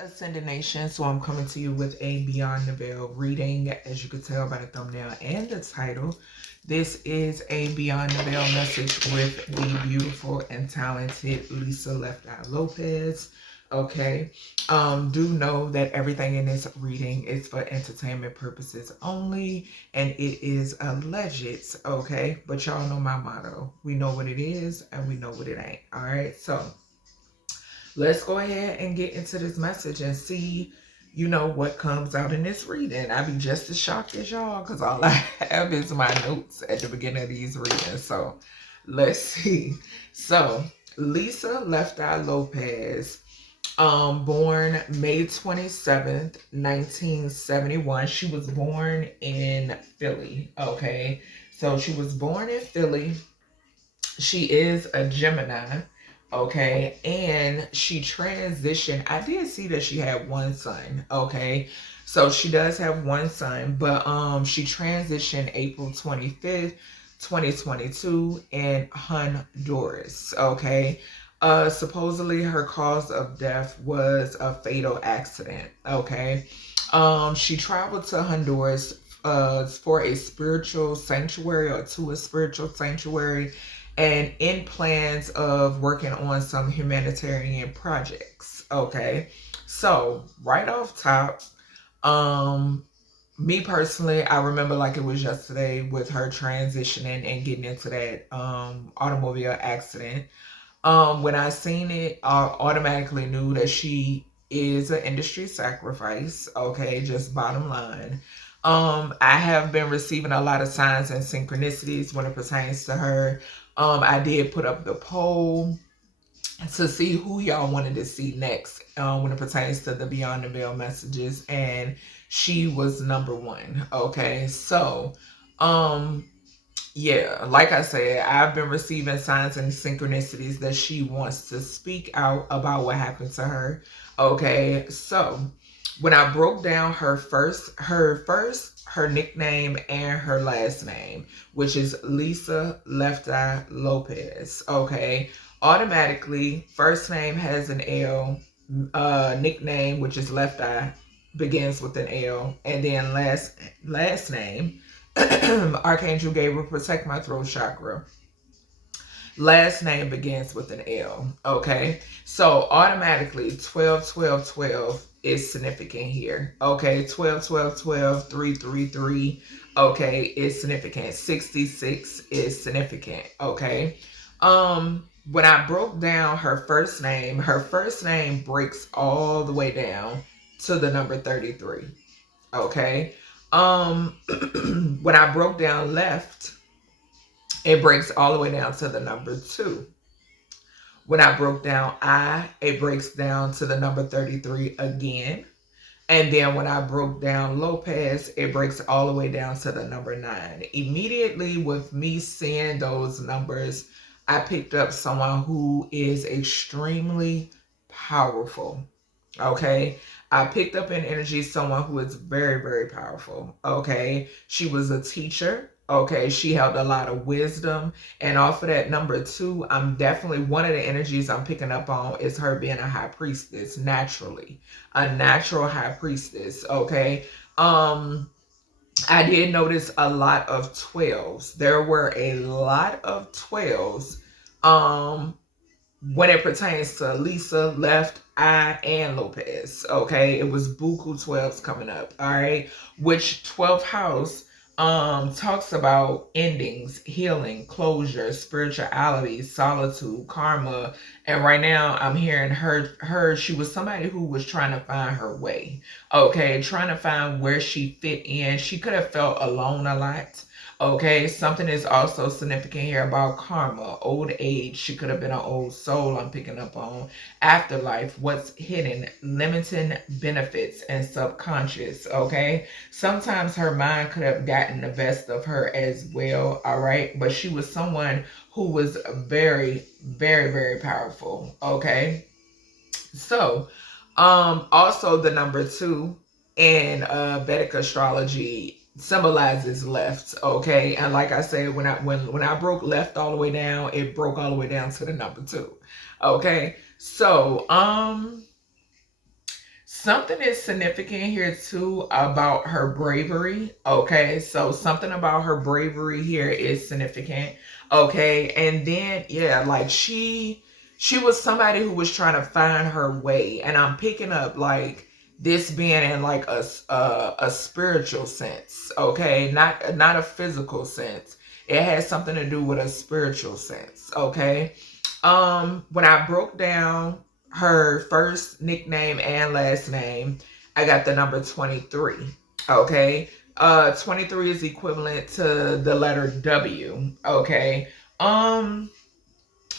Ascended Nation, so I'm coming to you with a Beyond the Veil reading. As you can tell by the thumbnail and the title, this is a Beyond the Veil message with the beautiful and talented Lisa Left Eye Lopes. Okay, do know that everything in this reading is for entertainment purposes only, and it is alleged. Okay, but y'all know my motto: we know what it is, and we know what it ain't. All right, so let's go ahead and get into this message and see, what comes out in this reading. I'd be just as shocked as y'all because all I have is my notes at the beginning of these readings. So let's see. So Lisa Left Eye Lopes, born May 27th, 1971. She was born in Philly. Okay. So she was born in Philly. She is a Gemini. Okay, and she transitioned. I did see that she had one son. Okay, so she does have one son, but she transitioned April 25th, 2022 in Honduras. Okay, supposedly her cause of death was a fatal accident. Okay, she traveled to Honduras for a spiritual sanctuary, or to a spiritual sanctuary, and in plans of working on some humanitarian projects. Okay, so right off top, me personally, I remember like it was yesterday with her transitioning and getting into that automobile accident. When I seen it, I automatically knew that she is an industry sacrifice. Okay, just bottom line. I have been receiving a lot of signs and synchronicities when it pertains to her. I did put up the poll to see who y'all wanted to see next when it pertains to the Beyond the Veil messages, and she was number one. Okay, so yeah, like I said, I've been receiving signs and synchronicities that she wants to speak out about what happened to her. Okay, so when I broke down her nickname and her last name, which is Lisa Left Eye Lopes. Okay, automatically first name has an L, nickname, which is Left Eye, begins with an L, and then last name, Archangel Gabriel, protect my throat chakra. Last name begins with an L. Okay, so automatically 12 12 12 is significant here. Okay, 12 12 12 3 3 3. Okay, is significant. 66 is significant. Okay, when I broke down her first name breaks all the way down to the number 33. Okay, when I broke down left, it breaks all the way down to the number 2. When I broke down it breaks down to the number 33 again. And then when I broke down Lopez, it breaks all the way down to the number 9. Immediately with me seeing those numbers, I picked up someone who is extremely powerful. Okay, I picked up in energy someone who is very, very powerful. Okay, she was a teacher. Okay, she held a lot of wisdom. And off of that number 2, I'm definitely, one of the energies I'm picking up on is her being a high priestess, naturally. A natural high priestess. Okay. I did notice a lot of 12s. There were a lot of 12s. When it pertains to Lisa, Left Eye, and Lopez. Okay, it was buku 12s coming up. All right, which 12th house talks about endings, healing, closure, spirituality, solitude, karma. And right now I'm hearing her she was somebody who was trying to find her way. Okay, trying to find where she fit in. She could have felt alone a lot. Okay, something is also significant here about karma, old age. She could have been an old soul, I'm picking up on. Afterlife, what's hidden, limiting benefits, and subconscious. Okay, sometimes her mind could have gotten the best of her as well. All right, but she was someone who was very, very, very powerful. Okay, so also the number 2 in Vedic astrology symbolizes left. Okay, and like I said, when I broke left all the way down, it broke all the way down to the number 2. Okay, so Something is significant here too about her bravery. Okay, so something about her bravery here is significant. Okay, and then yeah, like she was somebody who was trying to find her way, and I'm picking up like this being in like a spiritual sense. Okay, not a physical sense. It has something to do with a spiritual sense. Okay, when I broke down her first nickname and last name, I got the number 23. Okay. 23 is equivalent to the letter W. Okay. Um,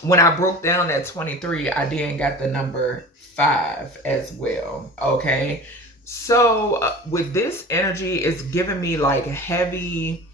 when I broke down that 23, I then got the number 5 as well. Okay. So with this energy, it's giving me like heavy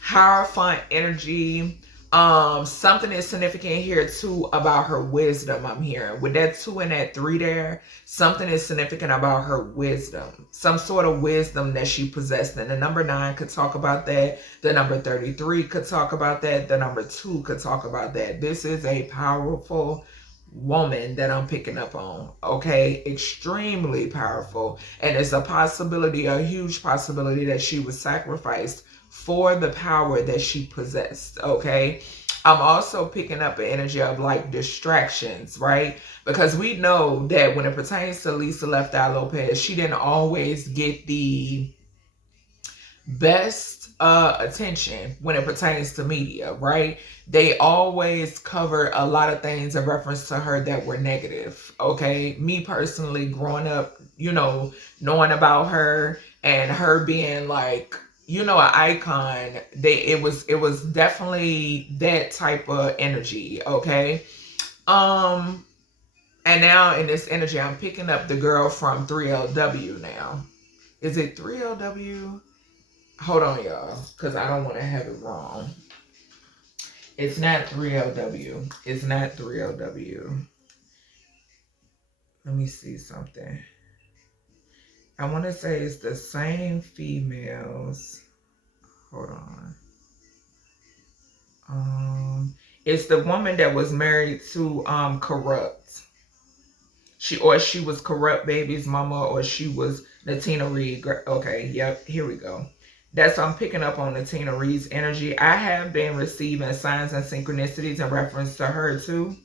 Hierophant energy. Something is significant here too about her wisdom. I'm hearing with that 2 and that 3 there. Something is significant about her wisdom, some sort of wisdom that she possessed. And the number 9 could talk about that. The number 33 could talk about that. The number 2 could talk about that. This is a powerful woman that I'm picking up on. Okay, extremely powerful, and it's a possibility, a huge possibility, that she was sacrificed for the power that she possessed. Okay, I'm also picking up an energy of like distractions, right? Because we know that when it pertains to Lisa Left Eye Lopes, she didn't always get the best attention when it pertains to media, right? They always cover a lot of things in reference to her that were negative. Okay, me personally, growing up, knowing about her and her being like, an icon, it was definitely that type of energy. Okay, and now in this energy, I'm picking up the girl from 3LW now. Is it 3LW? Hold on, y'all, because I don't want to have it wrong. It's not 3LW. It's not 3LW. Let me see something. I want to say it's the same females. Hold on. It's the woman that was married to Corrupt. She was Corrupt Baby's mama, or she was Natina Reed. Okay, yep, here we go. That's I'm picking up on Natina Reed's energy. I have been receiving signs and synchronicities in reference to her too.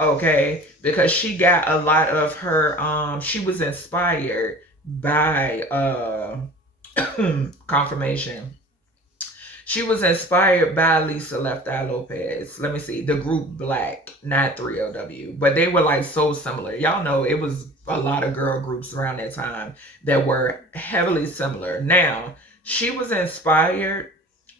Okay, because she got a lot of her she was inspired by confirmation. She was inspired by Lisa Left Eye Lopes. Let me see. The group Black, not 3LW. But they were like so similar. Y'all know it was a lot of girl groups around that time that were heavily similar. Now, she was inspired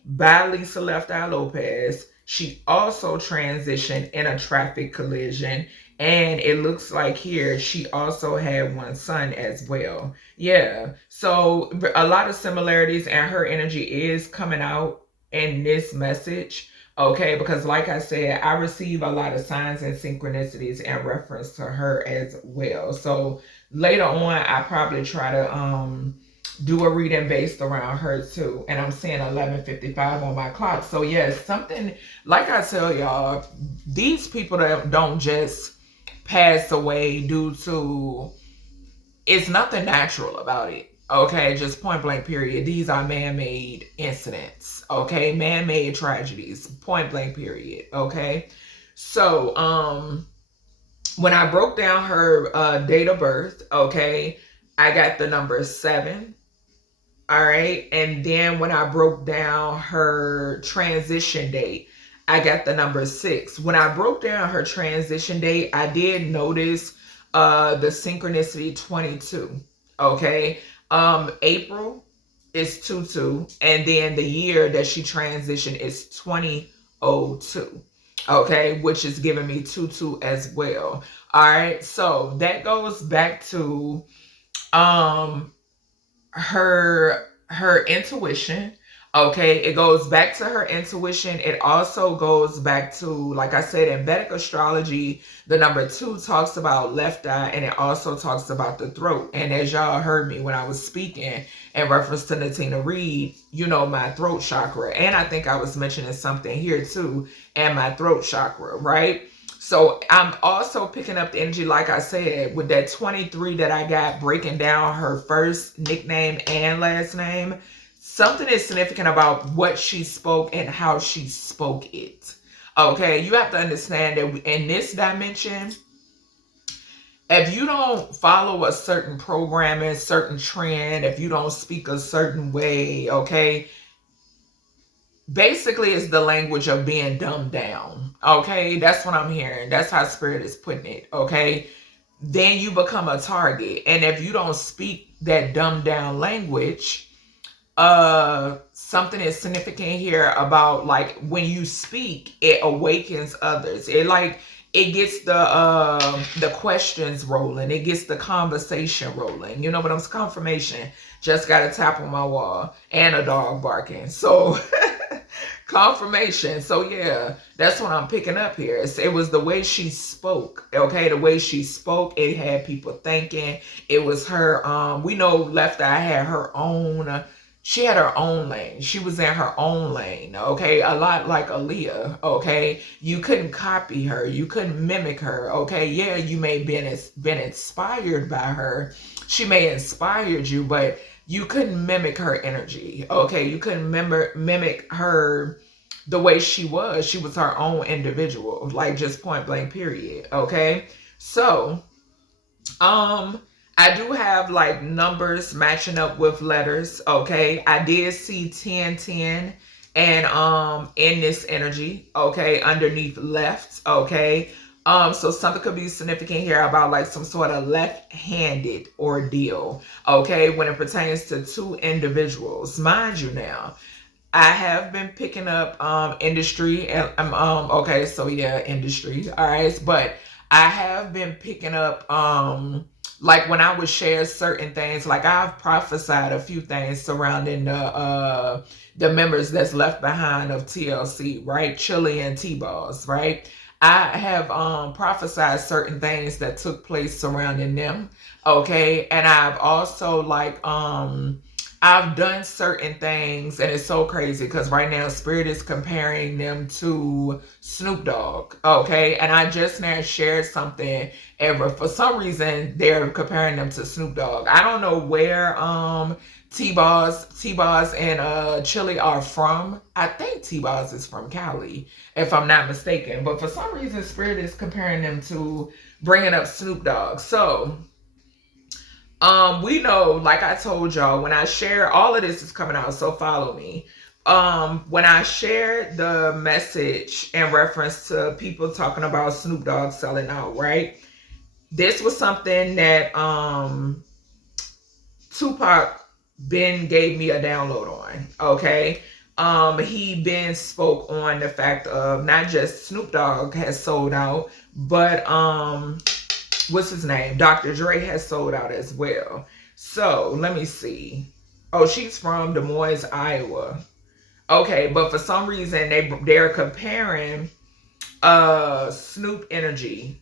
by Lisa Left Eye Lopes. She also transitioned in a traffic collision. And it looks like here she also had one son as well. Yeah. So a lot of similarities, and her energy is coming out in this message. Okay, because like I said, I receive a lot of signs and synchronicities in reference to her as well. So later on, I probably try to do a reading based around her too. And I'm seeing 11:55 on my clock. So yes, something like I tell y'all, these people that don't just pass away due to, it's nothing natural about it. Okay, just point blank period. These are man-made incidents. Okay, man-made tragedies. Point blank period. Okay. So when I broke down her date of birth, okay, I got the number 7. All right. And then when I broke down her transition date, I got the number 6. When I broke down her transition date, I did notice the synchronicity 22. Okay. April is 22, and then the year that she transitioned is 2002. Okay, which is giving me 22 as well. All right. So that goes back to her intuition. Okay, it goes back to her intuition. It also goes back to, like I said, in Vedic astrology, the number 2 talks about left eye, and it also talks about the throat. And as y'all heard me when I was speaking in reference to Natina Reed, my throat chakra, and I think I was mentioning something here too, and my throat chakra, right? So I'm also picking up the energy, like I said, with that 23 that I got, breaking down her first nickname and last name. Something is significant about what she spoke and how she spoke it. Okay, you have to understand that in this dimension, if you don't follow a certain programming, certain trend, if you don't speak a certain way, okay, basically it's the language of being dumbed down. Okay, that's what I'm hearing. That's how spirit is putting it. Okay, then you become a target, and if you don't speak that dumbed down language, something is significant here about, like, when you speak, it awakens others. It gets the questions rolling, it gets the conversation rolling. You know what I'm confirmation. Just got a tap on my wall and a dog barking. So confirmation. So yeah, that's what I'm picking up here. It was the way she spoke. Okay, the way she spoke, it had people thinking. It was her. We know Left Eye had her own. She had her own lane. She was in her own lane. Okay, a lot like Aaliyah. Okay, you couldn't copy her. You couldn't mimic her. Okay, yeah, you may have been inspired by her. She may have inspired you, but you couldn't mimic her energy. Okay, you couldn't mimic her the way she was. She was her own individual, like, just point blank period. Okay, so I do have like numbers matching up with letters. Okay, I did see 1010 and in this energy, okay, underneath left. Okay, so something could be significant here about like some sort of left-handed ordeal, okay, when it pertains to two individuals. Mind you now, I have been picking up industry and okay, so yeah, industry. All right, but I have been picking up like when I would share certain things, like I've prophesied a few things surrounding the members that's left behind of TLC, right? Chili and T-Balls, right? I have prophesied certain things that took place surrounding them, okay? And I've also like I've done certain things, and it's so crazy because right now Spirit is comparing them to Snoop Dogg, okay? And I just now shared something, and for some reason they're comparing them to Snoop Dogg. I don't know where T-Boz and Chili are from. I think T-Boz is from Cali, if I'm not mistaken. But for some reason Spirit is comparing them to, bringing up Snoop Dogg. So we know, like I told y'all, when I share, all of this is coming out, so follow me. When I shared the message in reference to people talking about Snoop Dogg selling out, right? This was something that Tupac Ben gave me a download on, okay? He Ben spoke on the fact of not just Snoop Dogg has sold out, but what's his name? Dr. Dre has sold out as well. So let me see. Oh, she's from Des Moines, Iowa. Okay, but for some reason they're comparing Snoop energy.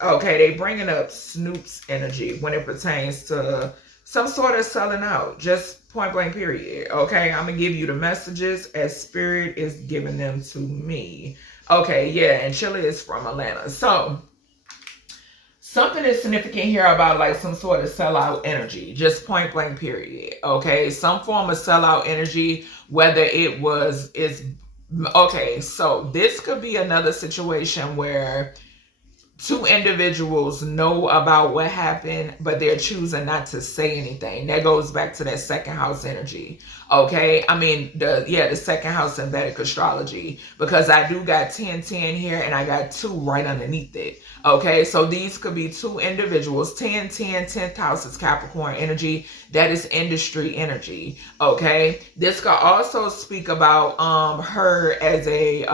Okay, they bringing up Snoop's energy when it pertains to some sort of selling out. Just point blank period. Okay, I'm gonna give you the messages as Spirit is giving them to me. Okay, yeah, and Chile is from Atlanta. So something is significant here about like some sort of sellout energy, just point blank period. Okay, some form of sellout energy, whether is okay. So this could be another situation where two individuals know about what happened, but they're choosing not to say anything. That goes back to that second house energy. Okay, I mean the second house in Vedic astrology, because I do got 1010 here and I got 2 right underneath it. Okay, so these could be two individuals. 1010, 10th house is Capricorn energy. That is industry energy. Okay, this could also speak about her as a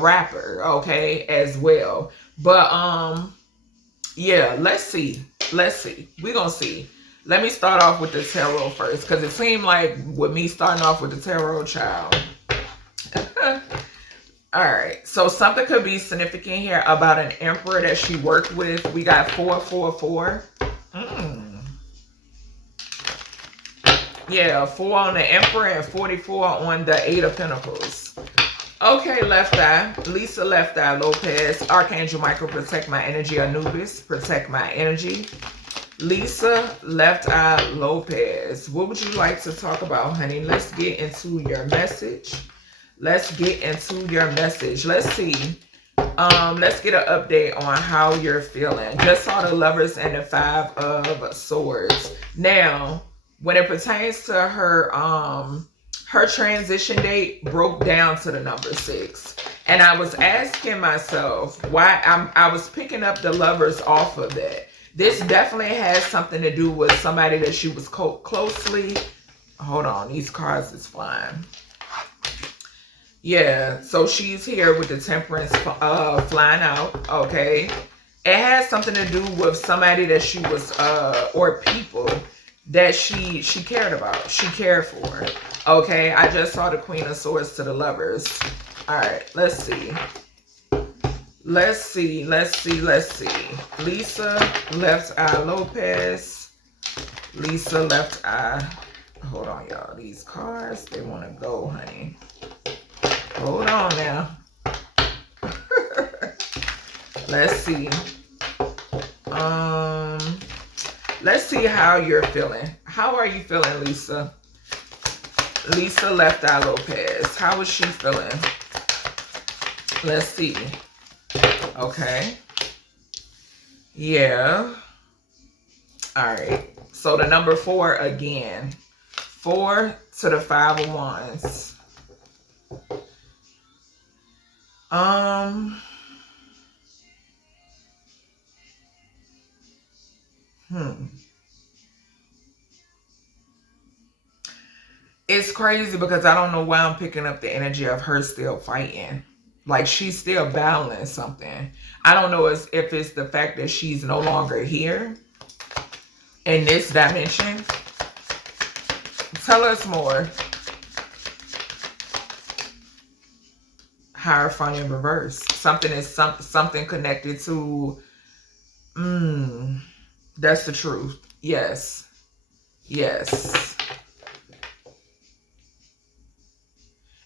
rapper, okay, as well. But yeah, let's see. We're gonna see. Let me start off with the tarot first, because it seemed like with me starting off with the tarot, child. All right, so something could be significant here about an emperor that she worked with. We got 444. Yeah, 4 on the emperor and 44 on the 8 of pentacles. Okay, left eye. Lisa Left Eye Lopes. Archangel Michael, protect my energy. Anubis, protect my energy. Lisa Left Eye Lopes. What would you like to talk about, honey? Let's get into your message. Let's get into your message. Let's see. Let's get an update on how you're feeling. Just saw the Lovers and the Five of Swords. Now, when it pertains to her transition date broke down to the number 6. And I was asking myself why I was picking up the Lovers off of that. This definitely has something to do with somebody that she was closely. Hold on, these cards is flying. Yeah, so she's here with the Temperance flying out, okay? It has something to do with somebody that she was, or people that she cared about, she cared for, okay? I just saw the Queen of Swords to the Lovers. All right, let's see. Let's see. Lisa Left Eye Lopes. Lisa Left Eye. Hold on, y'all. These cards, they want to go, honey. Hold on now. Let's see. Let's see how you're feeling. How are you feeling, Lisa? Lisa Left Eye Lopes. How is she feeling? Let's see. Okay. Yeah. All right. So the number 4 again. 4 to the 5 of Wands. It's crazy because I don't know why I'm picking up the energy of her still fighting. Like she's still battling something. I don't know if it's the fact that she's no longer here in this dimension. Tell us more. Hierophant in reverse. Something is something connected to. That's the truth. Yes. Yes.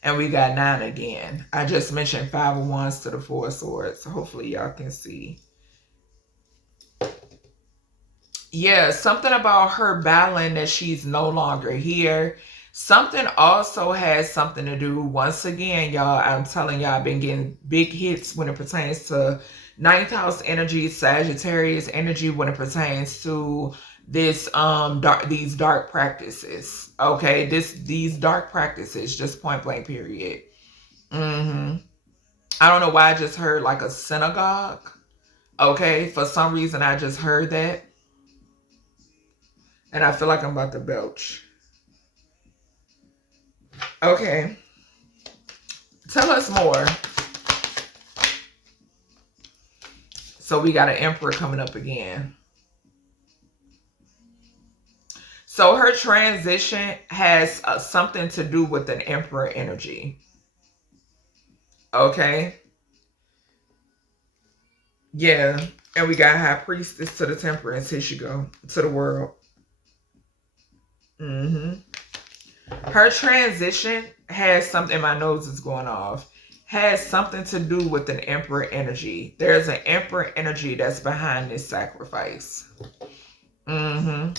And we got 9 again. I just mentioned 5 of Wands to the 4 of Swords. So hopefully y'all can see. Yeah, something about her battling that she's no longer here. Something also has something to do, once again, y'all, I'm telling y'all, I've been getting big hits when it pertains to 9th house energy, Sagittarius energy, when it pertains to this these dark practices. Okay, these dark practices, just point blank period. I don't know why I just heard like a synagogue. Okay, for some reason I just heard that. And I feel like I'm about to belch. Okay. Tell us more. So we got an Emperor coming up again. So her transition has something to do with an Emperor energy. Okay. Yeah. And we got High Priestess to the Temperance. Here she go. To the World. Her transition has something, my nose is going off, has something to do with an Emperor energy. There's an Emperor energy that's behind this sacrifice. And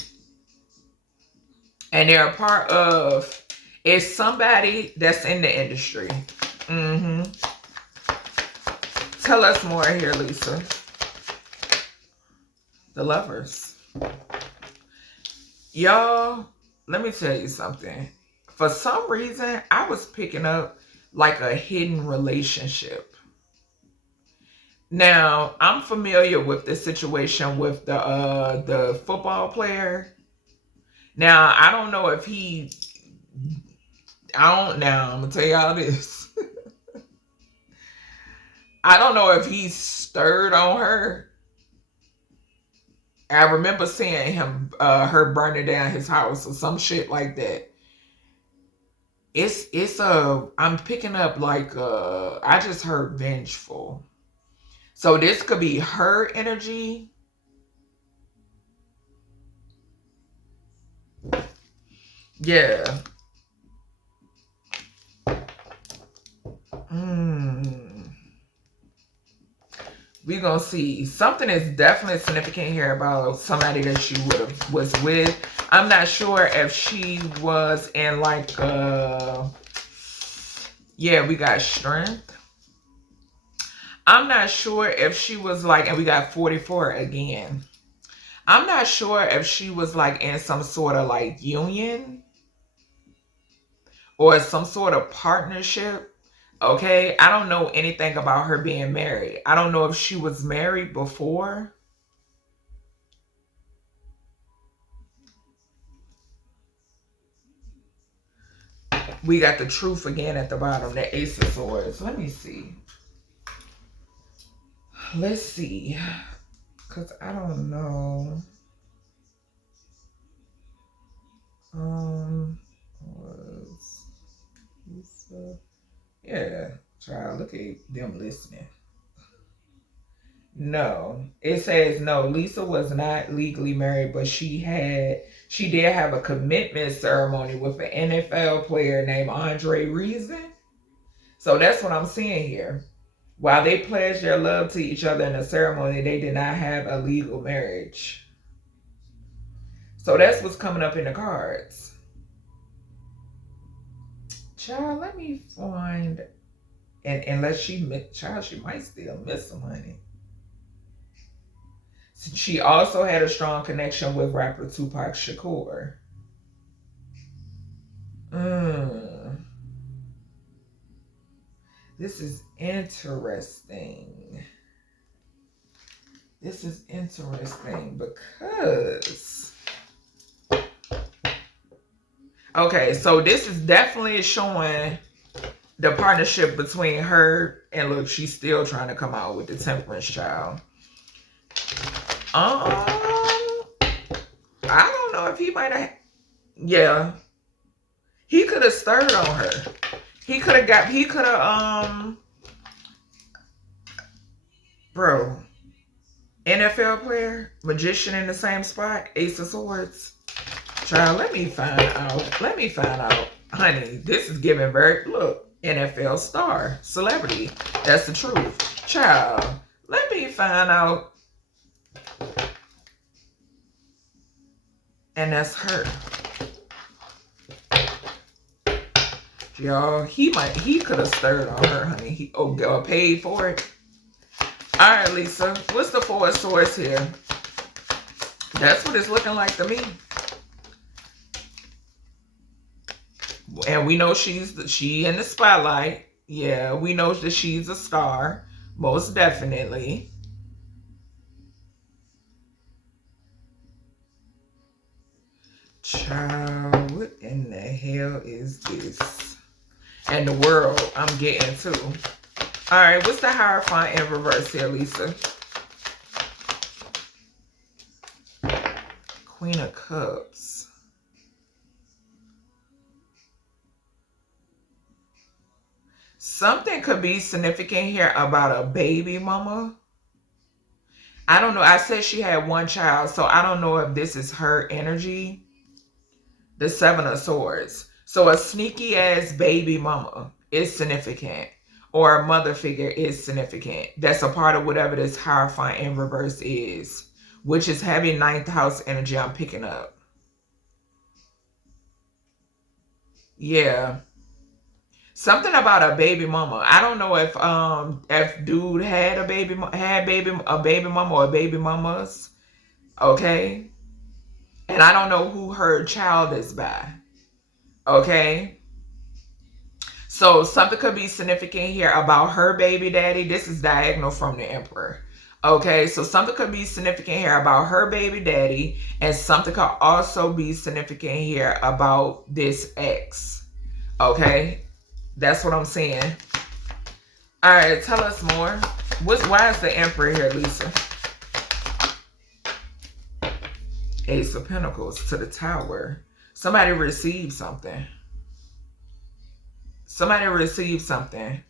they're a part of, it's somebody that's in the industry. Tell us more here, Lisa. The Lovers. Y'all, let me tell you something. For some reason, I was picking up like a hidden relationship. Now, I'm familiar with the situation with the football player. Now, I don't know if I'm gonna tell y'all this. I don't know if he stirred on her. I remember seeing him, her burning down his house or some shit like that. I'm picking up like, I just heard vengeful. So this could be her energy. Yeah. We're gonna see. Something is definitely significant here about somebody that she was with. I'm not sure if she was in like yeah, we got strength. I'm not sure if she was like, and we got 44 again. I'm not sure if she was like in some sort of like union or some sort of partnership. Okay, I don't know anything about her being married. I don't know if she was married before. We got the truth again at the bottom, the Ace of Swords. Let me see. Let's see. Because I don't know. Was Lisa? Yeah, child, look at them listening. No, it says no. Lisa was not legally married, but she did have a commitment ceremony with an NFL player named Andre Reason. So that's what I'm seeing here. While they pledged their love to each other in the ceremony, they did not have a legal marriage. So that's what's coming up in the cards. Child, let me find, and unless she might still miss some money. She also had a strong connection with rapper Tupac Shakur. This is interesting. This is interesting because... Okay, so this is definitely showing the partnership between her and look, she's still trying to come out with the Temperance child. I don't know if he might have... Yeah. He could have stirred on her. He could have bro, NFL player, magician in the same spot, Ace of Swords. Child, let me find out. Honey, this is giving look, NFL star, celebrity. That's the truth. Child, let me find out. And that's her. Y'all, he could have stirred on her, honey. He paid for it. All right, Lisa, what's the Four of Swords here? That's what it's looking like to me. And we know she in the spotlight. Yeah, we know that she's a star, most definitely. Child, what in the hell is this? And the world I'm getting to. All right, what's the Hierophant in reverse here, Lisa? Queen of Cups. Something could be significant here about a baby mama. I don't know. I said she had one child, so I don't know if this is her energy. The Seven of Swords. So a sneaky ass baby mama is significant. Or a mother figure is significant. That's a part of whatever this Hierophant in reverse is. Which is heavy 9th house energy I'm picking up. Yeah. Something about a baby mama. I don't know if dude had a baby mama or baby mamas. Okay. And I don't know who her child is by. Okay. So something could be significant here about her baby daddy. This is diagonal from the Emperor. Okay, so something could be significant here about her baby daddy, and something could also be significant here about this ex. Okay, that's what I'm saying. All right, tell us more. Why is the Emperor here, Lisa? Ace of Pentacles to the Tower. Somebody received something. Somebody received something.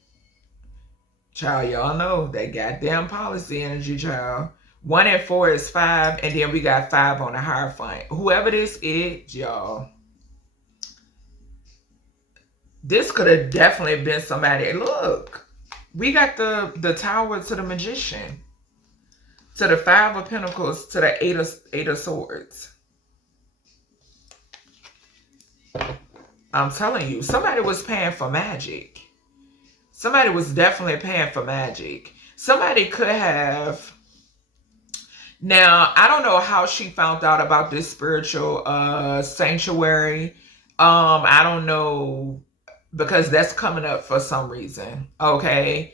Child, y'all know that goddamn policy energy, child. 1 and 4 is 5, and then we got 5 on the Hierophant. Whoever this is, y'all. This could have definitely been somebody. Look, we got the Tower to the Magician, to the Five of Pentacles, to the Eight of Swords. I'm telling you, somebody was paying for magic. Somebody was definitely paying for magic. Somebody could have. Now, I don't know how she found out about this spiritual sanctuary. I don't know, because that's coming up for some reason. Okay.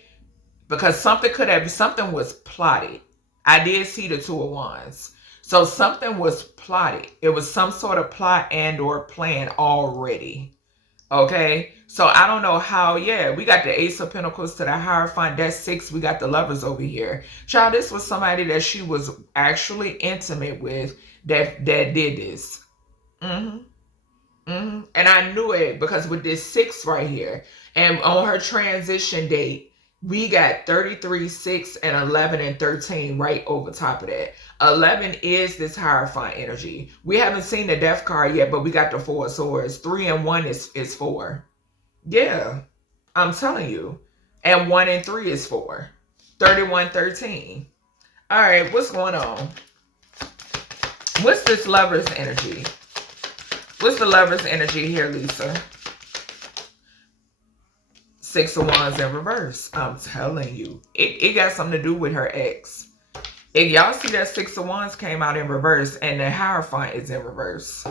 Because something was plotted. I did see the Two of Wands. So something was plotted. It was some sort of plot and or plan already. Okay, so I don't know how. Yeah, we got the Ace of Pentacles to the Hierophant. That's 6. We got the Lovers over here. Child, this was somebody that she was actually intimate with that did this. And I knew it because with this 6 right here, and on her transition date, we got 33, 6, and 11 and 13 right over top of that. 11 is this Hierophant energy. We haven't seen the Death card yet, but we got the 4 of Swords. 3 and 1 is 4. Yeah, I'm telling you. And 1 and 3 is 4. 31, 13. All right, what's going on? What's this Lover's energy? What's the Lover's energy here, Lisa? 6 of Wands in reverse. I'm telling you. It got something to do with her ex. If y'all see that 6 of Wands came out in reverse and the Hierophant is in reverse.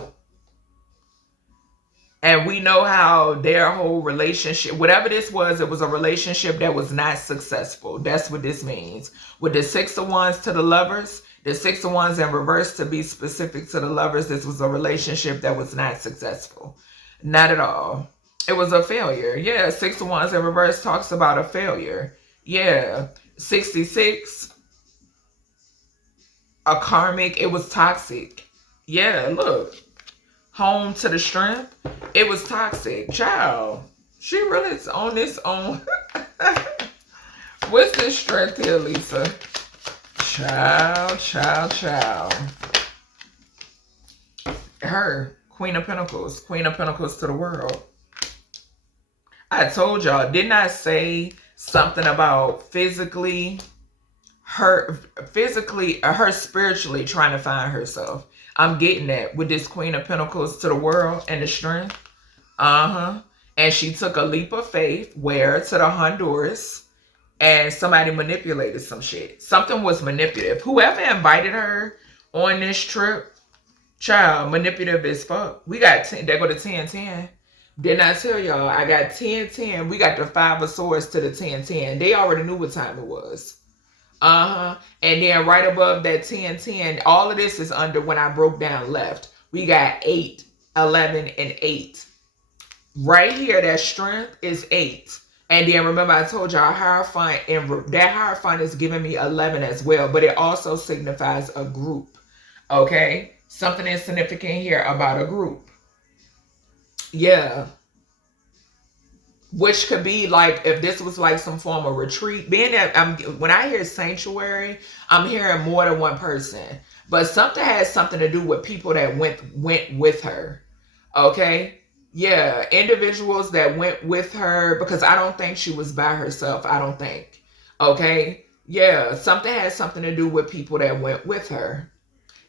And we know how their whole relationship, whatever this was, it was a relationship that was not successful. That's what this means. With the 6 of Wands to the Lovers, the 6 of Wands in reverse, to be specific to the Lovers, this was a relationship that was not successful. Not at all. It was a failure. Yeah, 6 of Wands in reverse talks about a failure. Yeah, 66, a karmic, it was toxic. Yeah, look. Home to the Strength, it was toxic. Child, she really is on this own. What's this Strength here, Lisa? Child. Her, Queen of Pentacles to the World. I told y'all, didn't I say something about her spiritually trying to find herself? I'm getting that with this Queen of Pentacles to the World and the Strength. And she took a leap of faith where to the Honduras, and somebody manipulated some shit. Something was manipulative. Whoever invited her on this trip, child, manipulative as fuck. We got 10, they go to 10-10. Didn't I tell y'all? I got 10-10. We got the 5 of Swords to the 10-10. They already knew what time it was. And then right above that 10-10, all of this is under when I broke down left. We got 8, 11, and 8. Right here, that Strength is 8. And then remember I told y'all Hierophant, and that Hierophant is giving me 11 as well, but it also signifies a group. Okay? Something is significant here about a group. Yeah. Which could be like, if this was like some form of retreat. Being that when I hear sanctuary, I'm hearing more than one person. But something has something to do with people that went with her. Okay? Yeah, individuals that went with her, because I don't think she was by herself. I don't think. Okay? Yeah, something has something to do with people that went with her.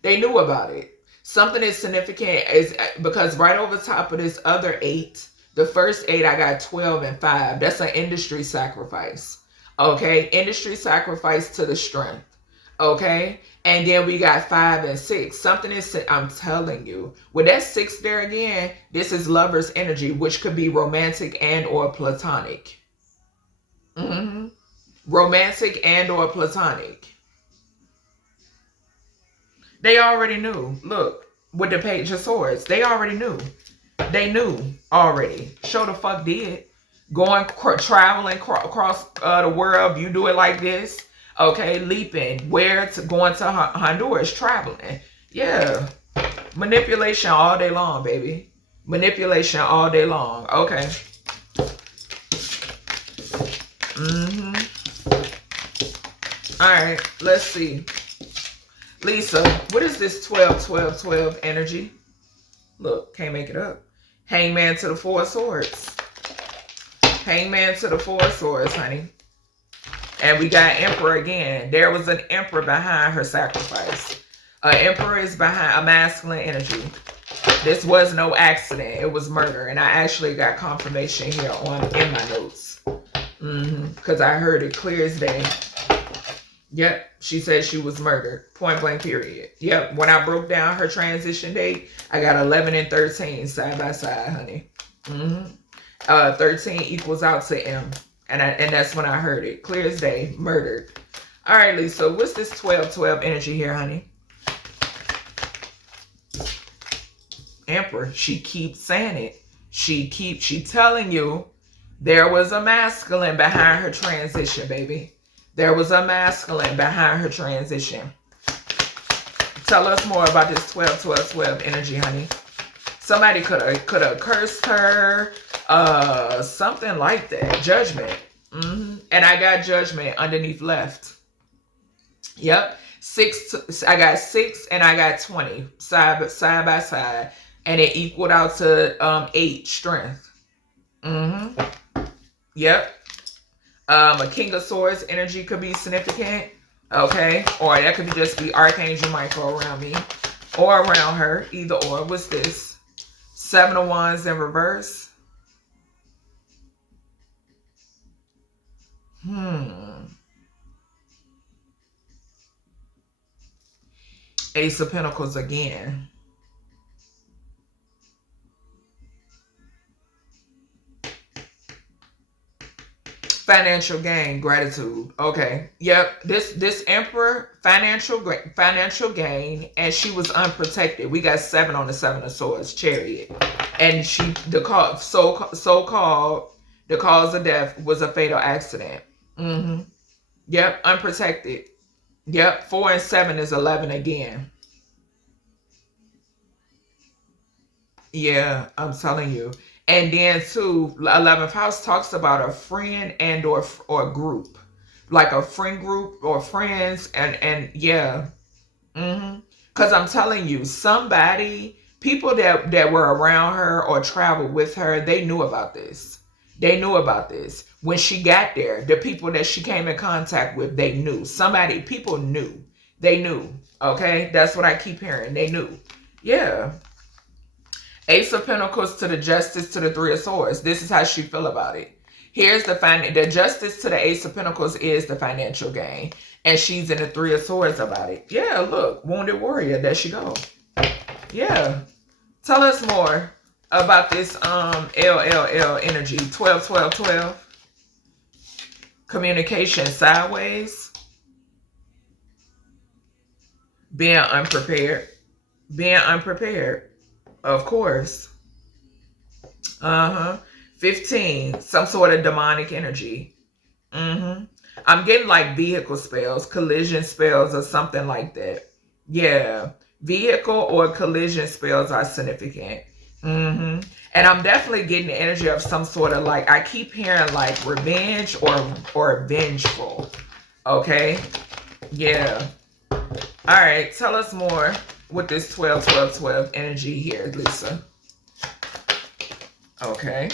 They knew about it. Something is significant is because right over top of this other 8, the first 8, I got 12 and 5. That's an industry sacrifice. Okay? Industry sacrifice to the Strength. Okay? And then we got 5 and 6. Something is, I'm telling you, with that 6 there again, this is Lover's energy, which could be romantic and or platonic. Romantic and or platonic. They already knew. Look, with the Page of Swords, they already knew. They knew already. Show the fuck did. Going, traveling across the world. You do it like this. Okay, leaping. Where to going to Honduras, traveling. Yeah. Manipulation all day long, baby. Manipulation all day long. Okay. All right, let's see. Lisa, what is this 12-12-12 energy? Look, can't make it up. Hangman to the 4 of Swords. Hangman to the 4 of Swords, honey. And we got Emperor again. There was an Emperor behind her sacrifice. An Emperor is behind a masculine energy. This was no accident. It was murder. And I actually got confirmation here in my notes. Because I heard it clear as day. Yep. She said she was murdered. Point blank period. Yep. When I broke down her transition date, I got 11 and 13 side by side, honey. 13 equals out to M. And that's when I heard it. Clear as day. Murdered. All right, Lisa. What's this 12-12 energy here, honey? Emperor. She keeps saying it. She telling you there was a masculine behind her transition, baby. There was a masculine behind her transition. Tell us more about this 12-12-12 energy, honey. Somebody could have cursed her. Something like that. Judgment. And I got judgment underneath left. Yep. I got 6 and I got 20 side by side. And it equaled out to 8 strength. Yep. A King of Swords energy could be significant. Okay. Or that could just be Archangel Michael around me. Or around her. Either or. What's this? 7 of Wands in reverse. Ace of Pentacles again. Financial gain, gratitude. Okay. Yep. This Emperor, financial gain, and she was unprotected. We got 7 on the 7 of Swords, Chariot. And so-called the cause of death was a fatal accident. Yep, unprotected. Yep, 4 and 7 is 11 again. Yeah, I'm telling you. And then too, 11th house talks about a friend and or group. Like a friend group or friends and yeah. Because I'm telling you, people that were around her or traveled with her, they knew about this. They knew about this. When she got there, the people that she came in contact with, they knew. People knew. They knew. Okay? That's what I keep hearing. They knew. Yeah. Ace of Pentacles to the Justice to the 3 of Swords. This is how she feel about it. Here's the Justice to the Ace of Pentacles is the financial gain. And she's in the 3 of Swords about it. Yeah, look. Wounded Warrior. There she go. Yeah. Tell us more about this LLL energy. 12-12-12. Communication sideways. Being unprepared. Being unprepared. Of course. 15. Some sort of demonic energy. I'm getting like vehicle spells, collision spells, or something like that. Yeah. Vehicle or collision spells are significant. And I'm definitely getting the energy of some sort of like, I keep hearing like revenge or vengeful. Okay. Yeah. All right. Tell us more with this 12-12-12 energy here, Lisa. Okay.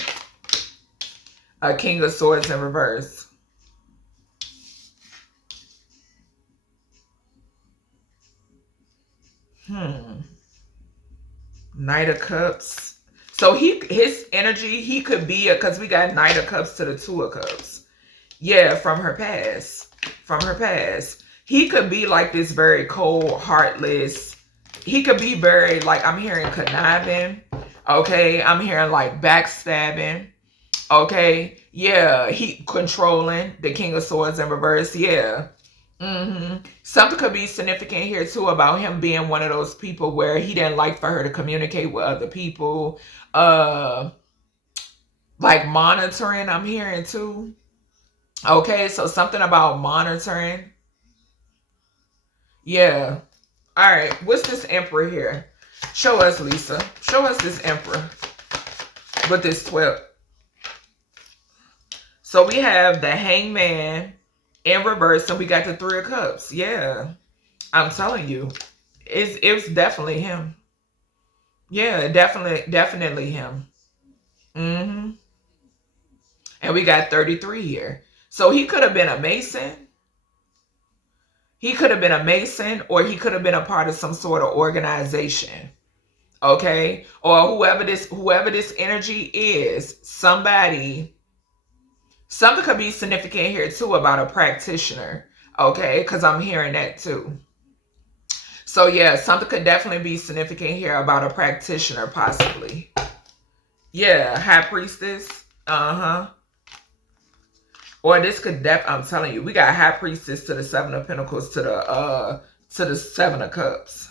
A King of Swords in reverse. Knight of Cups. So his energy, he could be because we got Knight of Cups to the 2 of Cups. Yeah, from her past. From her past. He could be like this very cold, heartless. He could be very, like, I'm hearing conniving. Okay, I'm hearing like backstabbing. Okay, yeah, he controlling, the King of Swords in reverse. Yeah. Something could be significant here too about him being one of those people where he didn't like for her to communicate with other people. Like monitoring, I'm hearing too. Okay, so something about monitoring. Yeah. All right, what's this Emperor here? Show us, Lisa. Show us this Emperor with this 12. So we have the Hangman in reverse, and we got the 3 of Cups. Yeah, I'm telling you, it's definitely him. Yeah, definitely him. And we got 33 here. So he could have been a Mason. He could have been a Mason, or he could have been a part of some sort of organization. Okay? Or whoever this energy is, something could be significant here too about a practitioner. Okay? Because I'm hearing that too. So yeah, something could definitely be significant here about a practitioner, possibly. Yeah, High Priestess. Or this could I'm telling you, we got High Priestess to the Seven of Pentacles to the Seven of Cups.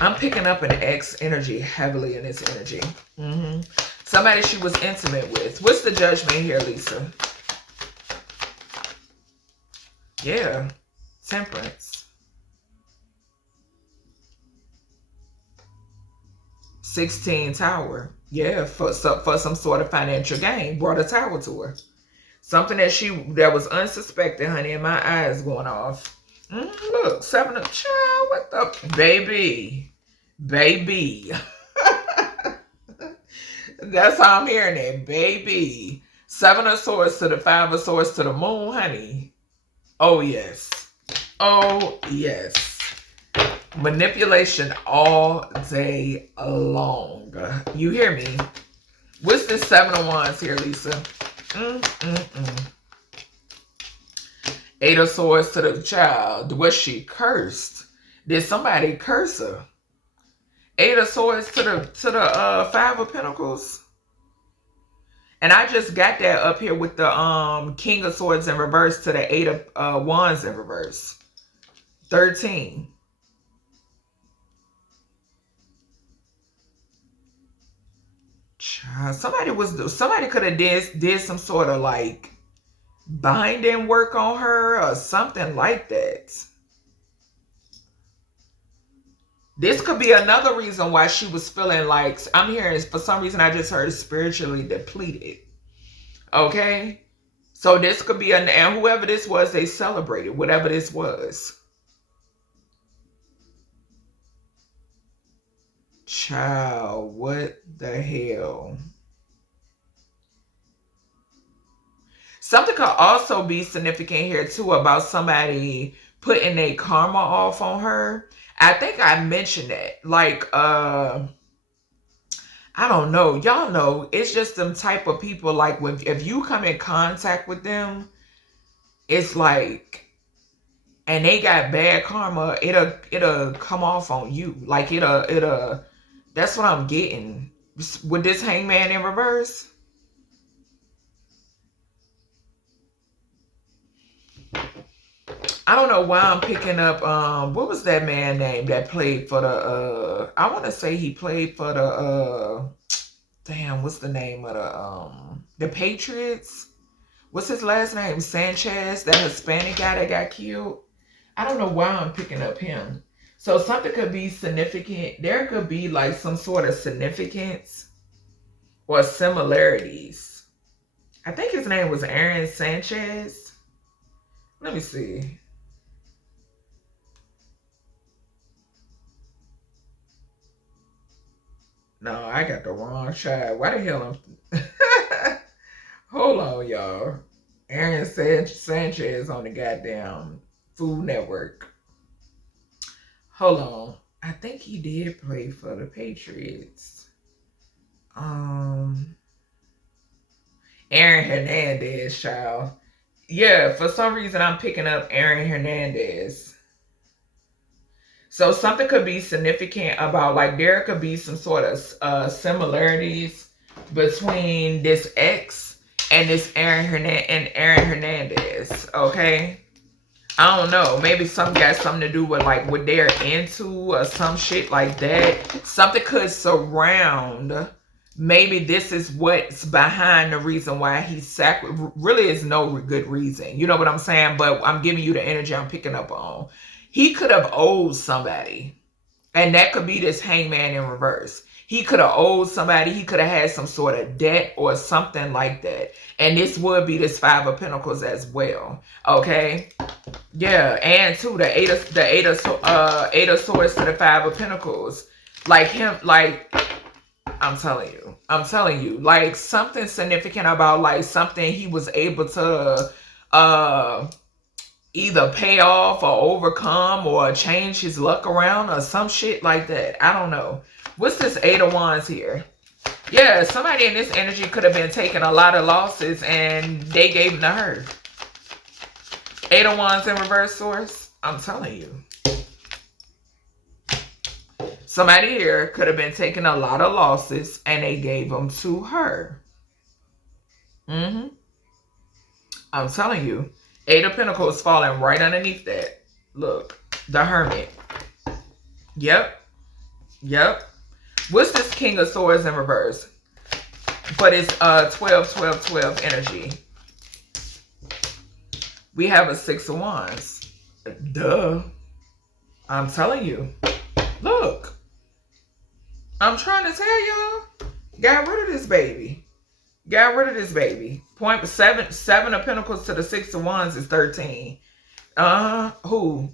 I'm picking up an ex energy heavily in this energy. Somebody she was intimate with. What's the judgment here, Lisa? Yeah, Temperance. 16 Tower. Yeah, for some sort of financial gain. Brought a tower to her. Something that was unsuspected, honey, and my eyes going off. Look, 7 of child. What the baby? That's how I'm hearing it, baby. 7 of Swords to the 5 of Swords to the Moon, honey. Oh yes. Oh yes. Manipulation all day long. You hear me? What's this 7 of Wands here, Lisa? 8 of Swords to the child. Was she cursed? Did somebody curse her? 8 of Swords to the 5 of Pentacles. And I just got that up here with the King of Swords in reverse to the 8 of Wands in reverse. 13. Somebody could have did some sort of like binding work on her or something like that. This could be another reason why she was feeling like, I'm hearing, for some reason I just heard spiritually depleted. Okay? So this could be, and whoever this was, they celebrated, whatever this was. Child, what the hell? Something could also be significant here too about somebody putting their karma off on her. I think I mentioned that. Like, I don't know. Y'all know, it's just them type of people, like, if you come in contact with them, it's like, and they got bad karma, it'll come off on you. Like, that's what I'm getting. With this Hangman in reverse. I don't know why I'm picking up, what was that man name that played for the, I want to say he played for the, damn, what's the name of the Patriots? What's his last name? Sanchez, that Hispanic guy that got killed. I don't know why I'm picking up him. So something could be significant. There could be like some sort of significance or similarities. I think his name was Aaron Sanchez. Let me see. No, I got the wrong child. Why the hell I'm... Hold on, y'all. Aaron Sanchez on the goddamn Food Network. Hold on. I think he did play for the Patriots. Aaron Hernandez, child. Yeah, for some reason I'm picking up Aaron Hernandez. So something could be significant about, like, there could be some sort of similarities between this ex and this Aaron Hernandez. Okay, I don't know. Maybe something got something to do with like what they're into or some shit like that. Something could surround. Maybe this is what's behind the reason why he's really is no good reason. You know what I'm saying? But I'm giving you the energy I'm picking up on. He could have owed somebody. And that could be this Hangman in reverse. He could have owed somebody. He could have had some sort of debt or something like that. And this would be this 5 of Pentacles as well. Okay? Yeah. And too, the eight of Swords to the 5 of Pentacles. Like him, like... I'm telling you. I'm telling you. Like something significant about like something he was able to either pay off or overcome or change his luck around or some shit like that. I don't know. What's this 8 of Wands here? Yeah, somebody in this energy could have been taking a lot of losses and they gave them to her. 8 of Wands in reverse, source. I'm telling you. Somebody here could have been taking a lot of losses and they gave them to her. I'm telling you. 8 of Pentacles falling right underneath that. Look, the Hermit. Yep. What's this King of Swords in reverse? But it's 12 energy. We have a 6 of Wands. Duh. I'm telling you. Look. I'm trying to tell y'all. Got rid of this baby. Point 7 of Pentacles to the 6 of Wands is 13. Who?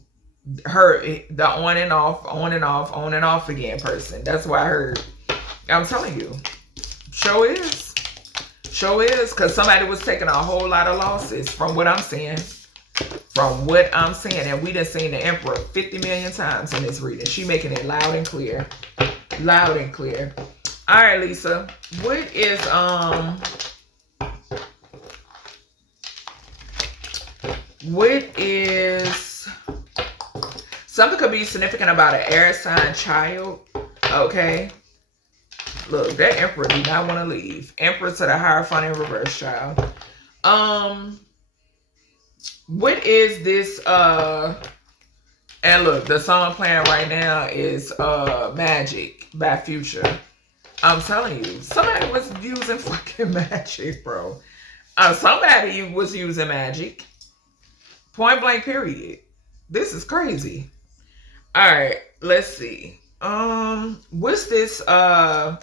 Her, the on and off again person. That's why I heard. I'm telling you. Show is. Because somebody was taking a whole lot of losses from what I'm seeing. And we done seen the Emperor 50 million times in this reading. She making it loud and clear. All right, Lisa. What is something could be significant about an air sign child? Okay. Look, that Emperor do not want to leave. Emperor to the Hierophant in reverse, child. What is this? And look, the song playing right now is Magic by Future. I'm telling you, somebody was using fucking magic, bro. Somebody was using magic. Point blank, period. This is crazy. All right, let's see. What's this? What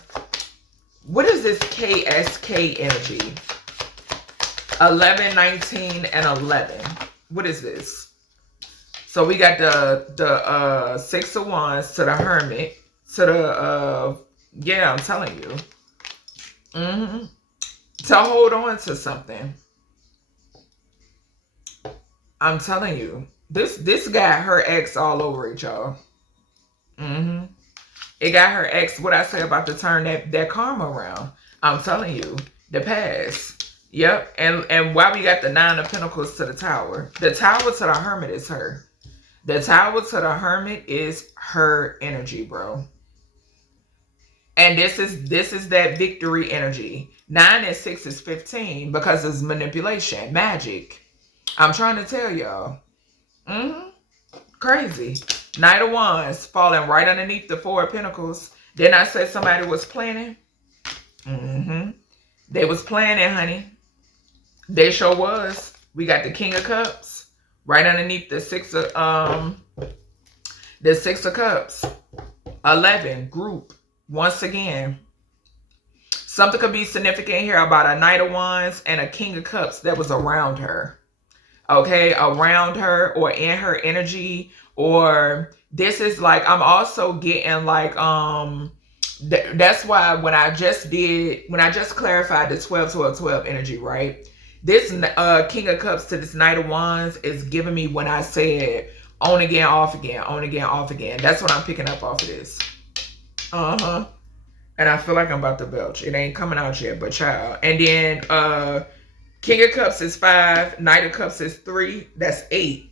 is this KSK energy? 11, 19, and 11. What is this? So we got the 6 of Wands to the Hermit to the yeah, I'm telling you. To hold on to something. I'm telling you. This got her ex all over it, y'all. It got her ex, what I say about to turn that karma around. I'm telling you. The past. Yep. And why we got the 9 of Pentacles to the Tower. The Tower to the Hermit is her. The Tower to the Hermit is her energy, bro. And this is that victory energy. 9 and 6 is 15 because it's manipulation, magic. I'm trying to tell y'all. Crazy. Knight of Wands falling right underneath the 4 of Pentacles. Didn't I say somebody was planning? They was planning, honey. They sure was. We got the King of Cups right underneath the 6 of Cups. 11 group. Once again, something could be significant here about a Knight of Wands and a King of Cups that was around her. Okay, around her or in her energy. Or this is like, I'm also getting like, that's why when I just clarified the 12, 12, 12 energy, right? This King of Cups to this Knight of Wands is giving me when I said on again, off again, on again, off again. That's what I'm picking up off of this. And I feel like I'm about to belch. It ain't coming out yet, but child. And then King of Cups is 5. Knight of Cups is 3. That's 8.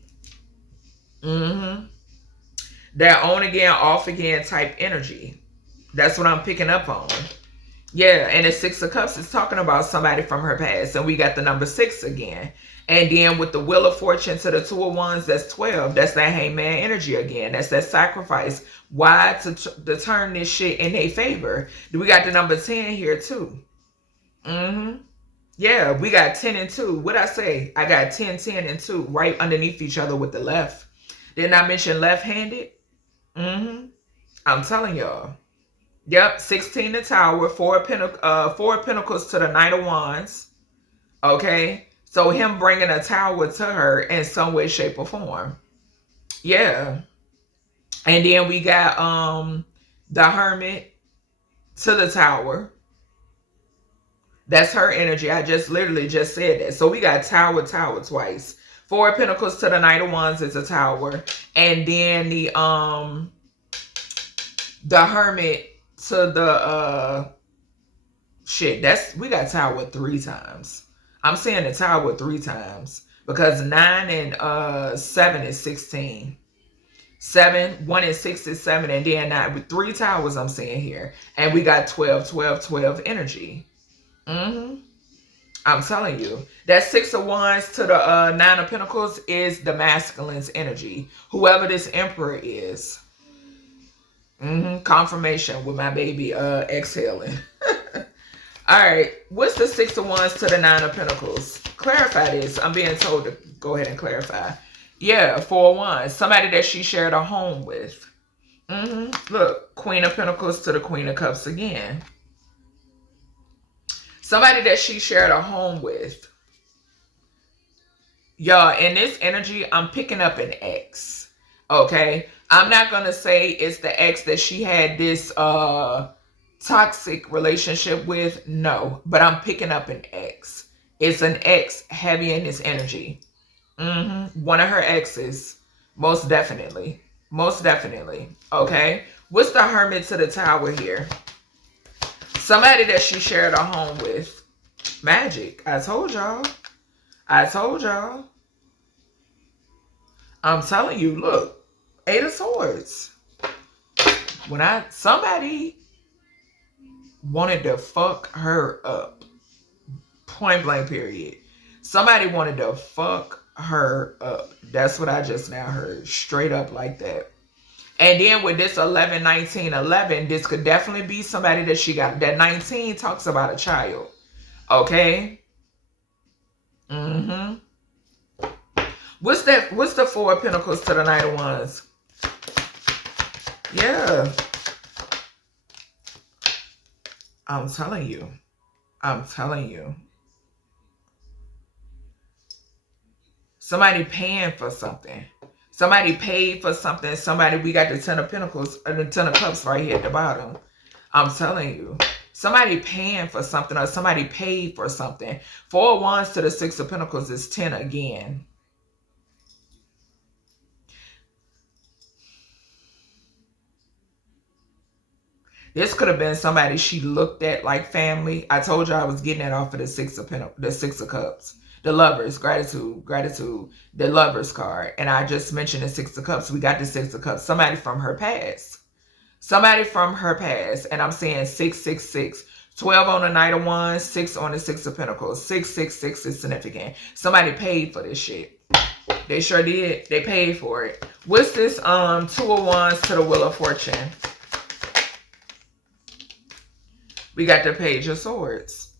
That on again, off again type energy. That's what I'm picking up on. Yeah, and the 6 of Cups is talking about somebody from her past. And we got the number 6 again. And then with the Wheel of Fortune to the 2 of Wands, that's 12. That's that Hangman energy again. That's that sacrifice. Why? To turn this shit in their favor. We got the number 10 here too. Yeah, we got 10 and 2. What'd I say? I got 10, 10, and 2 right underneath each other with the left. Didn't I mention left-handed? I'm telling y'all. Yep, 16 the Tower, 4 of Pentacles to the Knight of Wands. Okay, so him bringing a tower to her in some way, shape, or form. Yeah. And then we got the Hermit to the Tower. That's her energy. I just literally just said that. So we got Tower, Tower twice. Four of Pentacles to the Knight of Wands is a Tower. And then the Hermit to the shit. We got Tower 3 times. I'm saying the Tower 3 times. Because 9 and 7 is 16. 7, 1 and 6 is 7, and then 9 with 3 towers I'm seeing here. And we got 12, 12, 12 energy. I'm telling you. That 6 of Wands to the 9 of Pentacles is the masculine's energy. Whoever this Emperor is. Confirmation with my baby exhaling. All right. What's the 6 of Wands to the 9 of Pentacles? Clarify this. I'm being told to go ahead and clarify. Yeah, 4 of Wands. Somebody that she shared a home with. Look, Queen of Pentacles to the Queen of Cups again. Somebody that she shared a home with. Y'all, in this energy, I'm picking up an ex. Okay? I'm not going to say it's the ex that she had this toxic relationship with. No. But I'm picking up an ex. It's an ex heavy in this energy. One of her exes. Most definitely. Most definitely. Okay? What's the Hermit to the Tower here? Somebody that she shared a home with. Magic. I told y'all. I told y'all. I'm telling you, look. 8 of Swords. Somebody wanted to fuck her up. Point blank period. Somebody wanted to fuck her up. That's what I just now heard. Straight up like that. And then with this 11, 19, 11, this could definitely be somebody that she got. That 19 talks about a child. Okay? What's the 4 of Pentacles to the Knight of Wands? Yeah. I'm telling you. I'm telling you. Somebody paying for something. Somebody paid for something. Somebody, we got the 10 of Pentacles, the 10 of Cups right here at the bottom. I'm telling you. Somebody paying for something or somebody paid for something. 4 of Wands to the 6 of Pentacles is 10 again. This could have been somebody she looked at like family. I told you I was getting it off of the 6 of Pentacles, the 6 of Cups. The Lovers, gratitude, the Lovers card. And I just mentioned the 6 of Cups. We got the 6 of Cups. Somebody from her past. Somebody from her past. And I'm saying 666. 12 on the Knight of Wands, 6 on the 6 of Pentacles. 666 is significant. Somebody paid for this shit. They sure did. They paid for it. What's this 2 of Wands to the Wheel of Fortune? We got the Page of Swords.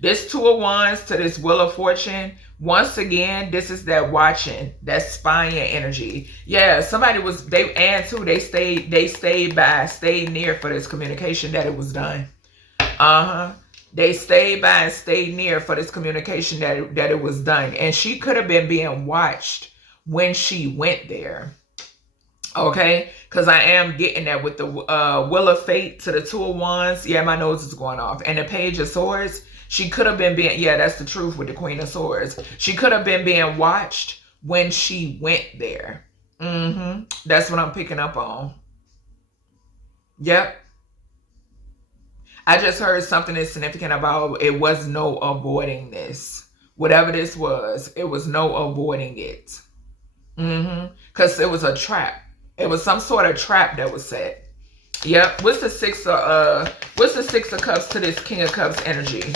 This 2 of Wands to this Wheel of Fortune. Once again, this is that watching, that spying energy. Yeah, somebody was, they stayed near for this communication that it was done. They stayed by and stayed near for this communication that it was done. And she could have been being watched when she went there. Okay, because I am getting that with the Wheel of Fate to the 2 of Wands. Yeah, my nose is going off. And the Page of Swords. She could have been being, yeah, that's the truth with the Queen of Swords. She could have been being watched when she went there. That's what I'm picking up on. Yep. I just heard something that's significant about it was no avoiding this. Whatever this was, it was no avoiding it. Because it was a trap. It was some sort of trap that was set. Yep. What's the 6 of Cups to this King of Cups energy?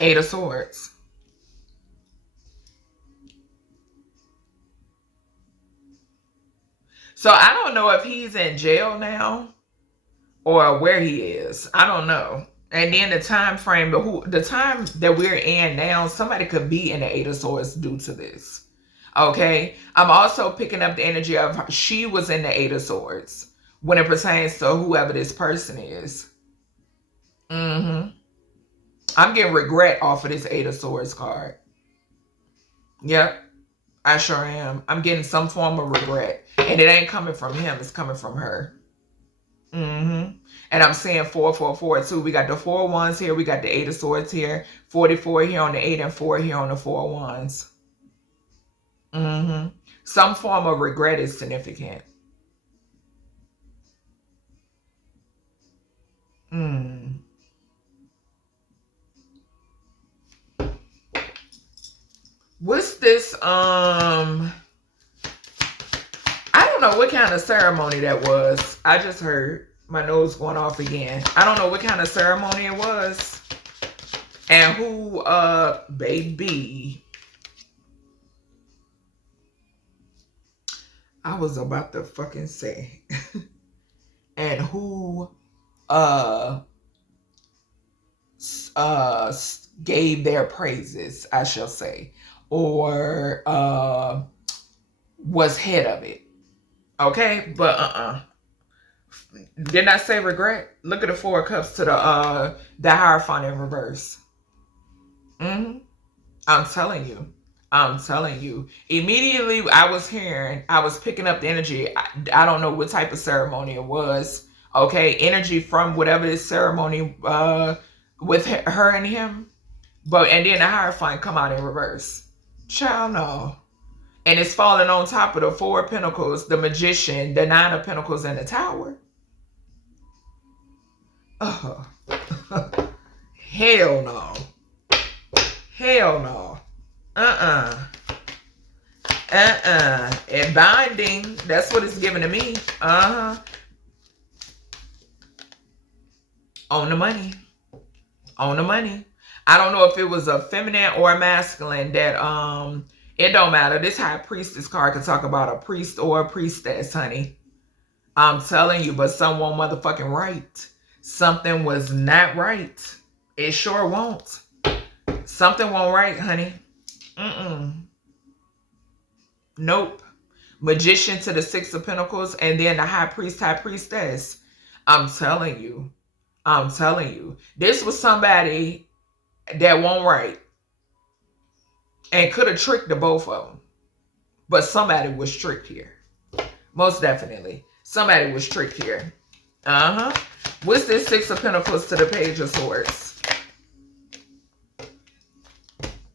8 of Swords. So I don't know if he's in jail now or where he is. I don't know. And then the time frame, the time that we're in now, somebody could be in the 8 of Swords due to this. Okay. I'm also picking up the energy of her. She was in the 8 of Swords when it pertains to whoever this person is. I'm getting regret off of this 8 of Swords card. Yep. I sure am. I'm getting some form of regret. And it ain't coming from him. It's coming from her. And I'm seeing 444 too. We got the 4 wands here. We got the 8 of swords here. 44 here on the 8 and 4 here on the 4 wands. Some form of regret is significant. What's this? I don't know what kind of ceremony that was. I just heard my nose going off again. I don't know what kind of ceremony it was. And who, baby. I was about to fucking say. And who, gave their praises, I shall say. Or, was head of it. Okay? But, didn't I say regret? Look at the 4 of cups to the Hierophant in reverse. I'm telling you. I'm telling you. Immediately I was picking up the energy. I don't know what type of ceremony it was. Okay? Energy from whatever this ceremony with her and him. And then the Hierophant come out in reverse. Child, no. And it's falling on top of the 4 of Pentacles, the Magician, the 9 of Pentacles, and the Tower. Hell no. Hell no. And binding, that's what it's giving to me. On the money. On the money. I don't know if it was a feminine or a masculine that, it don't matter. This High Priestess card could talk about a priest or a priestess, honey. I'm telling you, but someone motherfucking right. Something was not right. It sure won't. Something won't right, honey. Nope. Magician to the 6 of Pentacles and then the High Priest, High Priestess. I'm telling you. I'm telling you. This was somebody that won't right. And could have tricked the both of them. But somebody was tricked here. Most definitely. Somebody was tricked here. What's this 6 of Pentacles to the Page of Swords?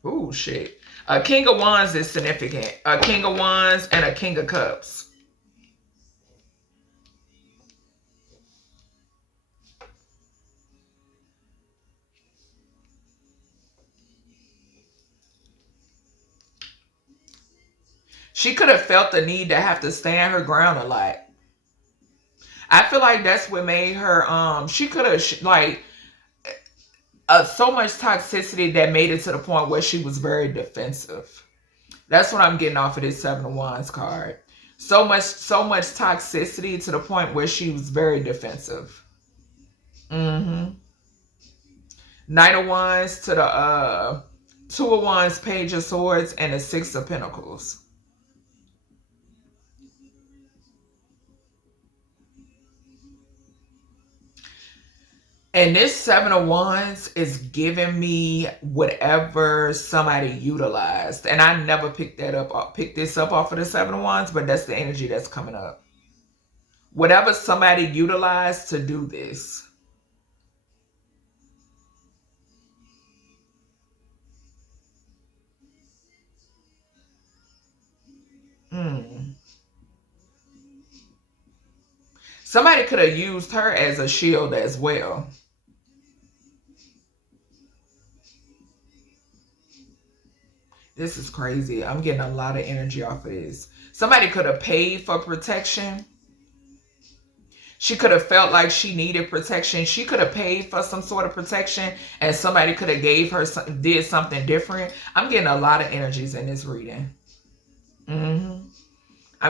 Ooh, shit. A King of Wands is significant. A King of Wands and a King of Cups. She could have felt the need to have to stand her ground a lot. I feel like that's what made her, she could have, like, so much toxicity that made it to the point where she was very defensive. That's what I'm getting off of this 7 of Wands card. So much toxicity to the point where she was very defensive. Knight of Wands to the 2 of Wands, Page of Swords, and the 6 of Pentacles. And this 7 of Wands is giving me whatever somebody utilized. And I never picked this up off of the 7 of Wands, but that's the energy that's coming up. Whatever somebody utilized to do this. Somebody could have used her as a shield as well. This is crazy. I'm getting a lot of energy off of this. Somebody could have paid for protection. She could have felt like she needed protection. She could have paid for some sort of protection and somebody could have did something different. I'm getting a lot of energies in this reading. I'm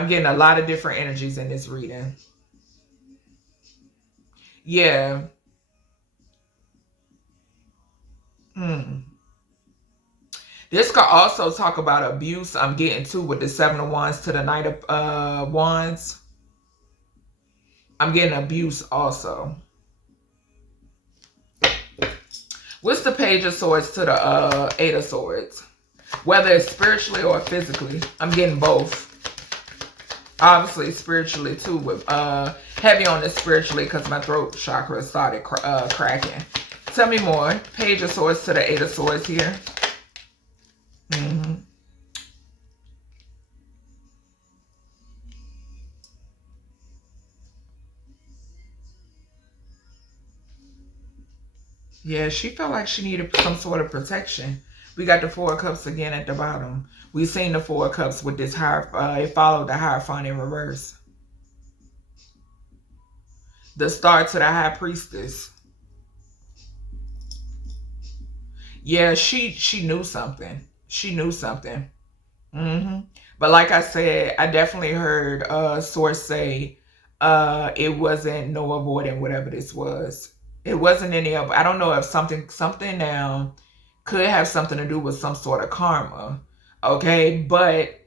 getting a lot of different energies in this reading. Yeah. This could also talk about abuse. I'm getting to with the 7 of Wands to the Knight of Wands. I'm getting abuse also. What's the Page of Swords to the 8 of Swords? Whether it's spiritually or physically. I'm getting both. Obviously spiritually too, with heavy on this spiritually because my throat chakra started cracking. Tell me more. Page of Swords to the Eight of Swords here. Yeah, she felt like she needed some sort of protection. We got the Four of Cups again at the bottom. We seen the Four of Cups with this it followed the Hierophant in reverse. The Star to the High Priestess. Yeah, she knew something. She knew something. But like I said, I definitely heard Source say it wasn't no avoiding whatever this was. It wasn't any of, I don't know if something now could have something to do with some sort of karma. Okay, but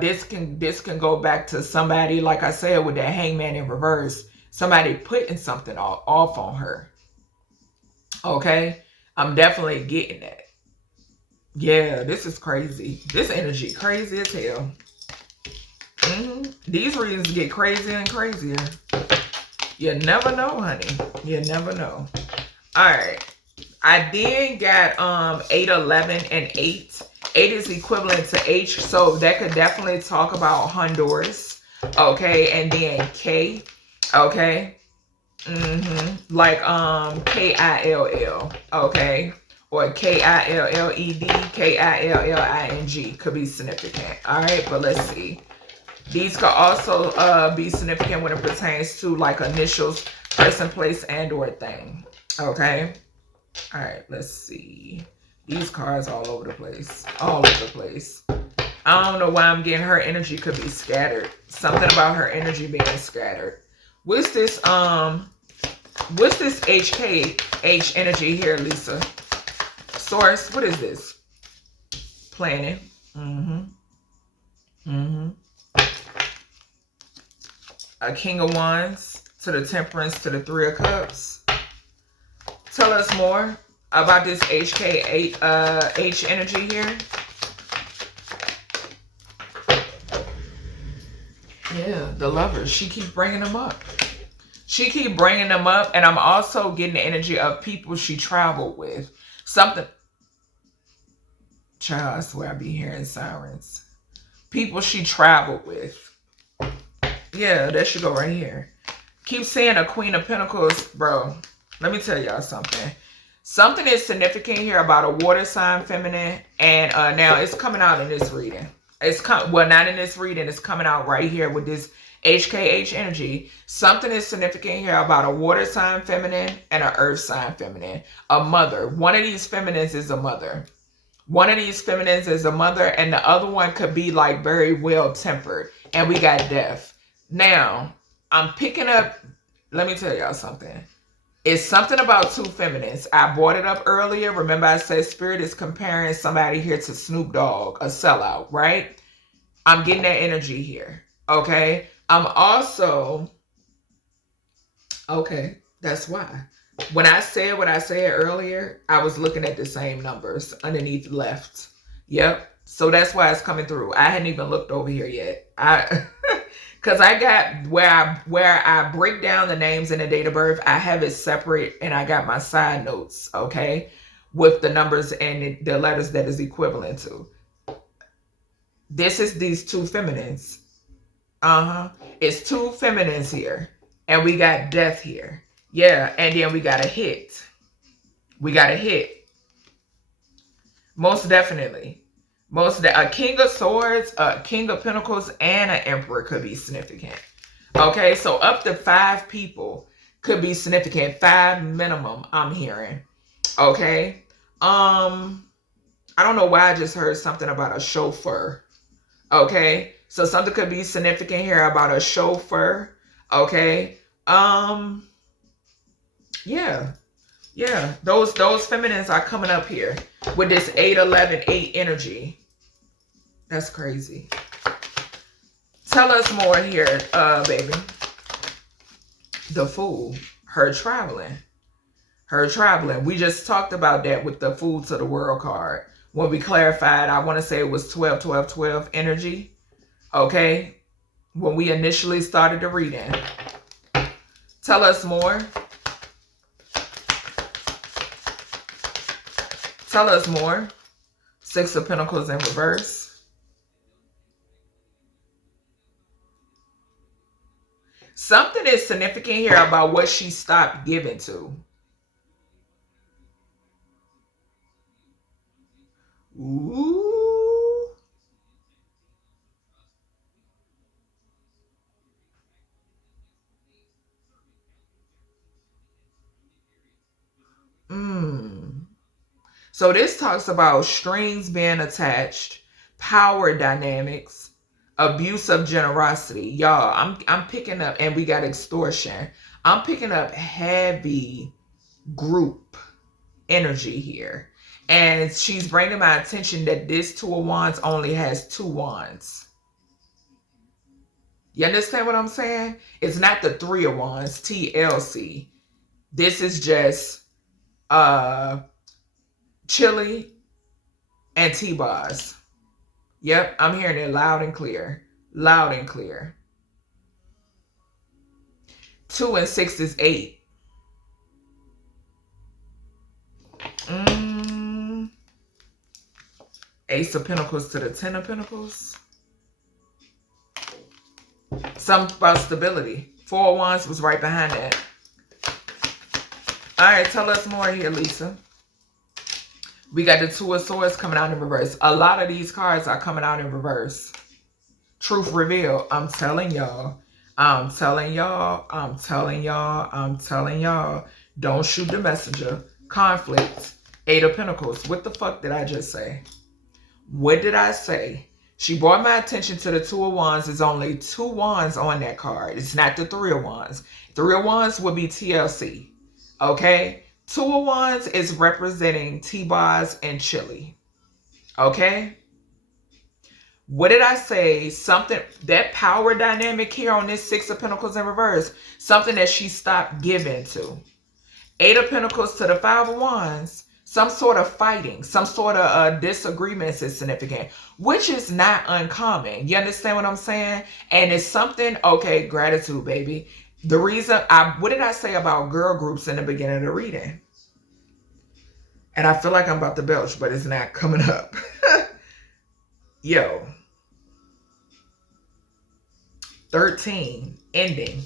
this can go back to somebody, like I said, with that Hangman in reverse, somebody putting something off on her. Okay, I'm definitely getting that. Yeah, this is crazy. This energy crazy as hell. These readings get crazier and crazier. You never know, honey. You never know. All right. I then got 8, 11, and 8. 8 is equivalent to H, so that could definitely talk about Honduras. Okay, and then K. Okay. Like Kill. Okay. Or Killed, Killing could be significant. All right, but let's see. These could also be significant when it pertains to like initials, person, place, and or thing. Okay. All right, let's see. These cards all over the place. All over the place. I don't know why I'm getting her energy could be scattered. Something about her energy being scattered. What's this HKH energy here, Lisa? Source, what is this? Planning. A King of Wands to the Temperance to the Three of Cups. Tell us more about this H energy here. Yeah, the Lovers. She keeps bringing them up. She keep bringing them up, and I'm also getting the energy of people she traveled with. Something. Child, I swear I be hearing sirens. People she traveled with. Yeah, that should go right here. Keep saying a Queen of Pentacles, bro. Let me tell y'all something. Something is significant here about a water sign feminine, and now it's coming out in this reading. Well, not in this reading. It's coming out right here with this HKH energy. Something is significant here about a water sign feminine and an earth sign feminine. A mother. One of these feminines is a mother. One of these feminines is a mother, and the other one could be like very well tempered. And we got death. Now, I'm picking up, let me tell y'all something. It's something about two feminines. I brought it up earlier. Remember I said Spirit is comparing somebody here to Snoop Dogg, a sellout, right? I'm getting that energy here, okay? I'm also, okay, that's why. When I said what I said earlier, I was looking at the same numbers underneath left. Yep. So that's why it's coming through. I hadn't even looked over here yet. Because I got where I break down the names and the date of birth, I have it separate, and I got my side notes, okay, with the numbers and the letters that is equivalent to. This is these two feminines. It's two feminines here, and we got death here. Yeah, and then we got a hit. We got a hit. Most definitely. A King of Swords, a King of Pentacles, and an Emperor could be significant. Okay, so up to 5 people could be significant. 5 minimum, I'm hearing. Okay. I don't know why I just heard something about a chauffeur. Okay. So something could be significant here about a chauffeur. Okay. Yeah. Yeah. Those feminines are coming up here with this 8, 11, 8 energy. That's crazy. Tell us more here, baby. The Fool. Her traveling. Her traveling. We just talked about that with the Fool to the World card. When we clarified, I want to say it was 12, 12, 12 energy. Okay. When we initially started the reading. Tell us more. Tell us more. Six of Pentacles in reverse. Something is significant here about what she stopped giving to. Ooh. So this talks about strings being attached, power dynamics, abuse of generosity. Y'all, I'm picking up, and we got extortion. I'm picking up heavy group energy here. And she's bringing my attention that this Two of Wands only has two wands. You understand what I'm saying? It's not the Three of Wands, TLC. This is just Chili and T-Boz. Yep, I'm hearing it loud and clear. Loud and clear. 2 and 6 is 8. Ace of Pentacles to the 10 of Pentacles. Something about stability. 4 of Wands was right behind that. All right, tell us more here, Lisa. We got the Two of Swords coming out in reverse. A lot of these cards are coming out in reverse. Truth revealed. I'm telling y'all. I'm telling y'all. I'm telling y'all. I'm telling y'all. Don't shoot the messenger. Conflict. 8 of Pentacles. What the fuck did I just say? What did I say? She brought my attention to the Two of Wands. There's only 2 wands on that card. It's not the 3 of Wands. 3 of Wands would be TLC. Okay? 2 of Wands is representing T-Boz and Chili. Okay? What did I say? Something, that power dynamic here on this 6 of Pentacles in reverse, something that she stopped giving to. 8 of Pentacles to the 5 of Wands, some sort of fighting, some sort of disagreements is significant, which is not uncommon. You understand what I'm saying? And it's something, okay, gratitude, baby. The reason, what did I say about girl groups in the beginning of the reading? And I feel like I'm about to belch, but it's not coming up. Yo. 13, ending.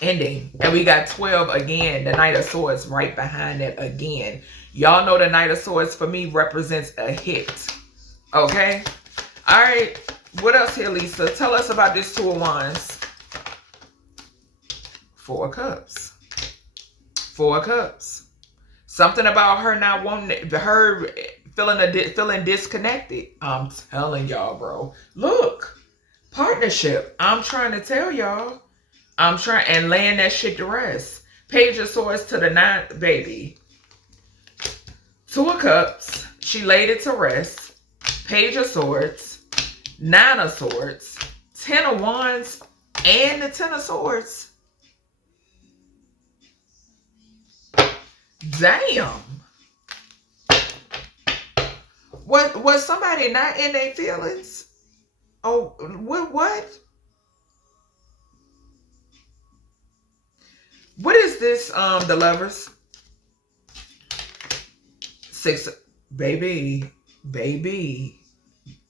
And we got 12 again, the Knight of Swords right behind it again. Y'all know the Knight of Swords for me represents a hit. Okay? All right. What else here, Lisa? Tell us about this Two of Wands. 4 of Cups. 4 of Cups. Something about her not wanting, her feeling disconnected. I'm telling y'all, bro. Look, partnership. I'm trying to tell y'all. I'm trying, and laying that shit to rest. Page of Swords to the 9th, baby. 2 of Cups. She laid it to rest. Page of Swords. 9 of Swords. 10 of Wands. And the 10 of Swords. Damn. Was somebody not in their feelings? Oh, what? What is this? The Lovers. 6, baby,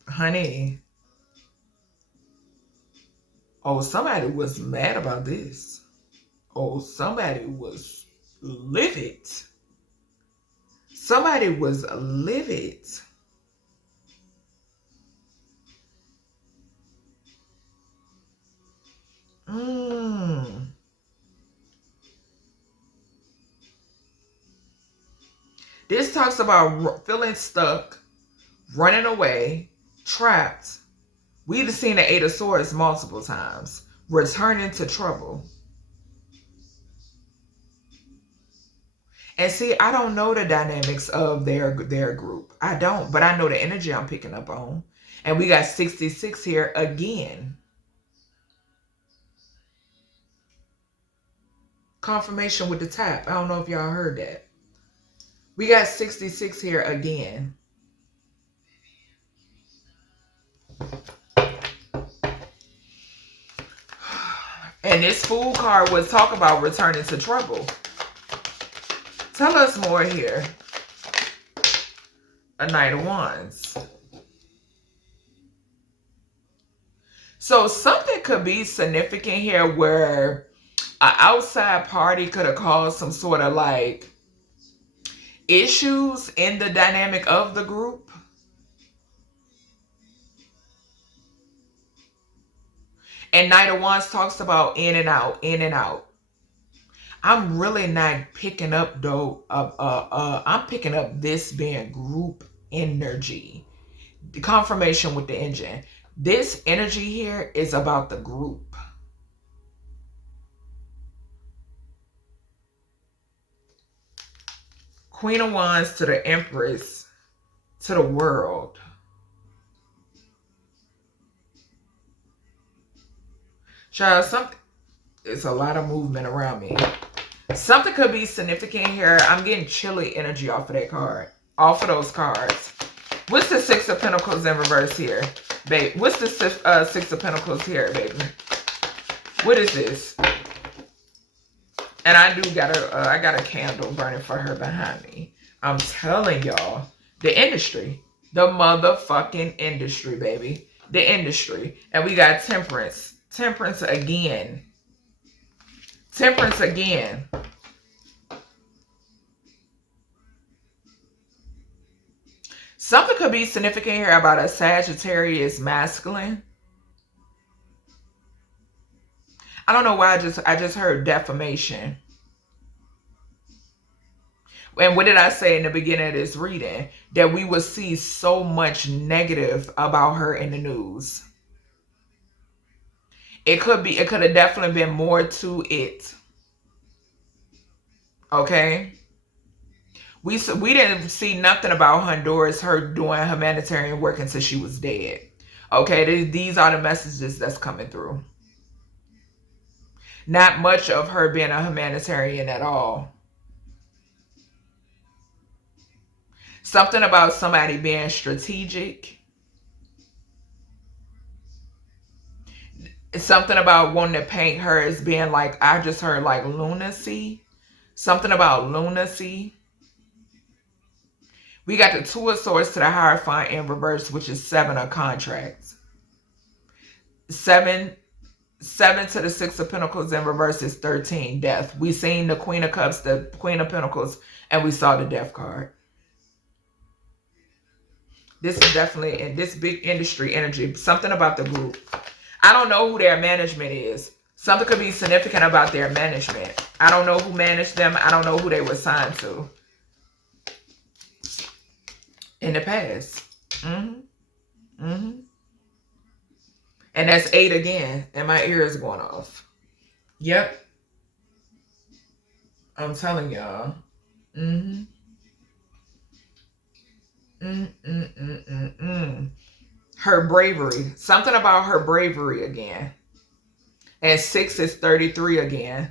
honey. Oh, somebody was mad about this. Oh, somebody was livid. Somebody was livid. This talks about feeling stuck, running away, trapped. We've seen the 8 of Swords multiple times. Returning to trouble. And see, I don't know the dynamics of their group. I don't, but I know the energy I'm picking up on. And we got 66 here again. Confirmation with the tap. I don't know if y'all heard that. We got 66 here again. And this Fool card was talk about returning to trouble. Tell us more here. A Knight of Wands. So something could be significant here where an outside party could have caused some sort of like issues in the dynamic of the group. And Knight of Wands talks about in and out, in and out. I'm really not picking up though. I'm picking up this being group energy. The confirmation with the engine. This energy here is about the group. Queen of Wands to the Empress to the world. Child, something. It's a lot of movement around me. Something could be significant here. I'm getting chilly energy off of that card. Off of those cards. What's the Six of Pentacles in reverse here, babe? What's the Six of Pentacles here, baby? What is this? And I do got I got a candle burning for her behind me. I'm telling y'all, the industry, the motherfucking industry, baby, the industry. And we got Temperance, Temperance again, Temperance again. Something could be significant here about a Sagittarius masculine. I don't know why I just heard defamation. And what did I say in the beginning of this reading? That we would see so much negative about her in the news. It could have definitely been more to it. Okay? We didn't see nothing about Honduras, her doing humanitarian work until she was dead. Okay, these are the messages that's coming through. Not much of her being a humanitarian at all. Something about somebody being strategic. Something about wanting to paint her as being like, I just heard like lunacy. Something about lunacy. We got the Two of Swords to the Hierophant in reverse, which is 7 of contracts. 7 to the Six of Pentacles in reverse is 13, death. We seen the Queen of Cups, the Queen of Pentacles, and we saw the death card. This is definitely in this big industry energy. Something about the group. I don't know who their management is. Something could be significant about their management. I don't know who managed them. I don't know who they were signed to. In the past. And that's 8 again. And my ear is going off. Yep. I'm telling y'all. Her bravery. Something about her bravery again. And 6 is 33 again.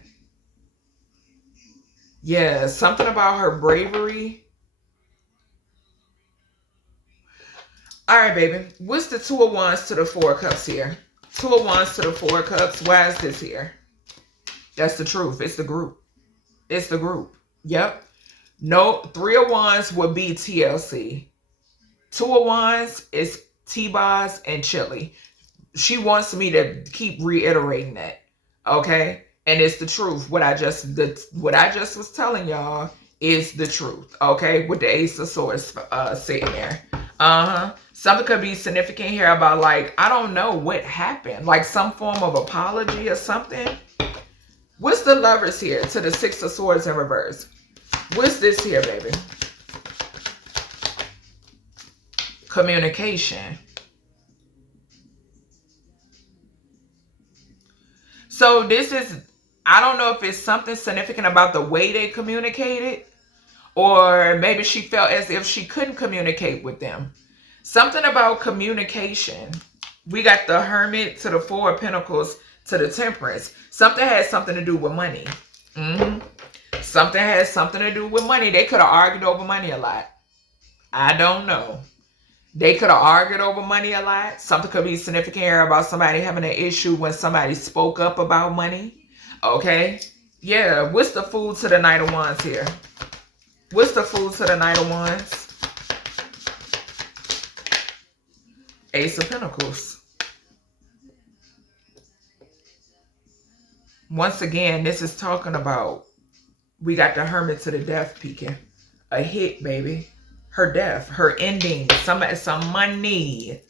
Yeah, something about her bravery. All right, baby. What's the Two of Wands to the Four of Cups here? Two of Wands to the Four of Cups. Why is this here? That's the truth. It's the group. It's the group. Yep. No, Three of Wands would be TLC. Two of Wands is T-Boz and Chili. She wants me to keep reiterating that. Okay? And it's the truth. What I just was telling y'all is the truth. Okay? With the Ace of Swords sitting there. Something could be significant here about like, I don't know what happened. Like some form of apology or something. What's the Lovers here to the Six of Swords in reverse? What's this here, baby? Communication. So this is, I don't know if it's something significant about the way they communicated. Or maybe she felt as if she couldn't communicate with them. Something about communication. We got the Hermit to the Four of Pentacles to the Temperance. Something has something to do with money. Something has something to do with money. They could have argued over money a lot. I don't know. They could have argued over money a lot. Something could be significant here about somebody having an issue when somebody spoke up about money. Okay? Yeah, what's the food to the Knight of Wands here? What's the food to the Knight of Wands? Ace of Pentacles. Once again, this is talking about, we got the Hermit to the death peeking. A hit, baby. Her death, her ending, some money.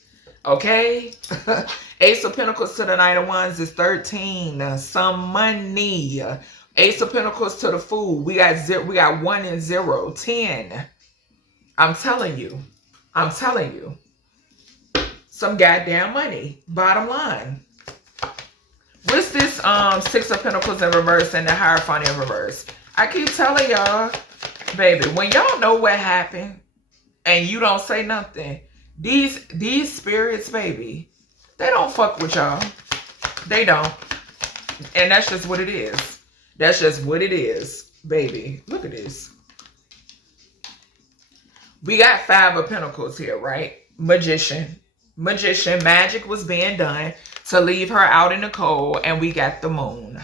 Okay? Ace of Pentacles to the Knight of Wands is 13. Some money. Ace of Pentacles to the Fool. We got 1 and 0. 10. I'm telling you. I'm telling you. Some goddamn money. Bottom line. What's this 6 of Pentacles in reverse and the Hierophant in reverse? I keep telling y'all, baby, when y'all know what happened and you don't say nothing, these spirits, baby, they don't fuck with y'all. They don't. And that's just what it is. That's just what it is, baby. Look at this. We got 5 of Pentacles here, right? Magician. Magician. Magic was being done to leave her out in the cold. And we got the Moon.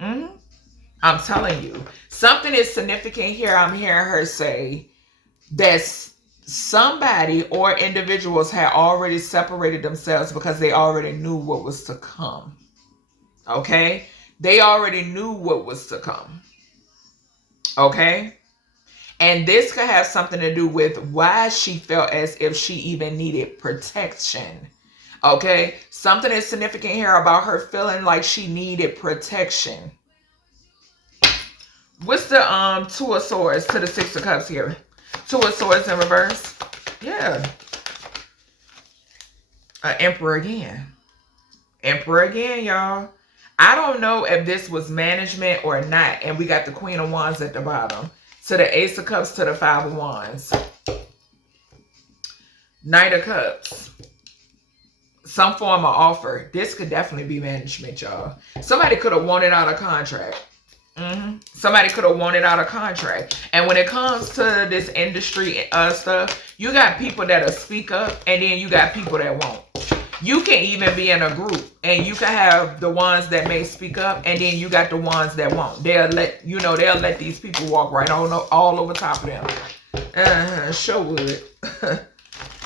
I'm telling you. Something is significant here. I'm hearing her say that somebody or individuals had already separated themselves because they already knew what was to come. Okay? They already knew what was to come. Okay? And this could have something to do with why she felt as if she even needed protection. Okay? Something is significant here about her feeling like she needed protection. What's the 2 of Swords to the 6 of Cups here? 2 of Swords in reverse. Yeah. Emperor again. Emperor again, y'all. I don't know if this was management or not. And we got the Queen of Wands at the bottom. To the Ace of Cups to the 5 of Wands. Knight of Cups. Some form of offer. This could definitely be management, y'all. Somebody could have wanted out a contract. Somebody could have wanted out a contract. And when it comes to this industry stuff, you got people that'll speak up and then you got people that won't. You can even be in a group and you can have the ones that may speak up and then you got the ones that won't. They'll let these people walk right on all over top of them. Sure would.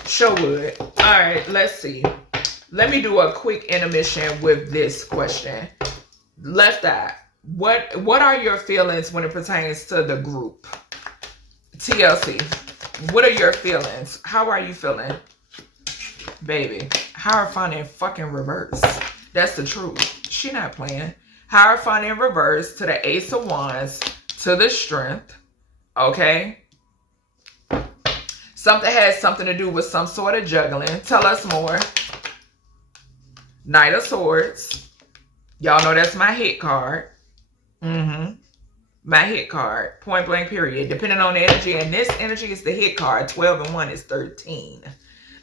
Sure would. All right, let's see. Let me do a quick intermission with this question. Left eye. What are your feelings when it pertains to the group? TLC. What are your feelings? How are you feeling? Baby. Hierophant in fucking reverse. That's the truth. She not playing. Hierophant in reverse to the Ace of Wands to the Strength. Okay? Something has something to do with some sort of juggling. Tell us more. Knight of Swords. Y'all know that's my hit card. My hit card. Point blank period. Depending on the energy. And this energy is the hit card. 12 and 1 is 13.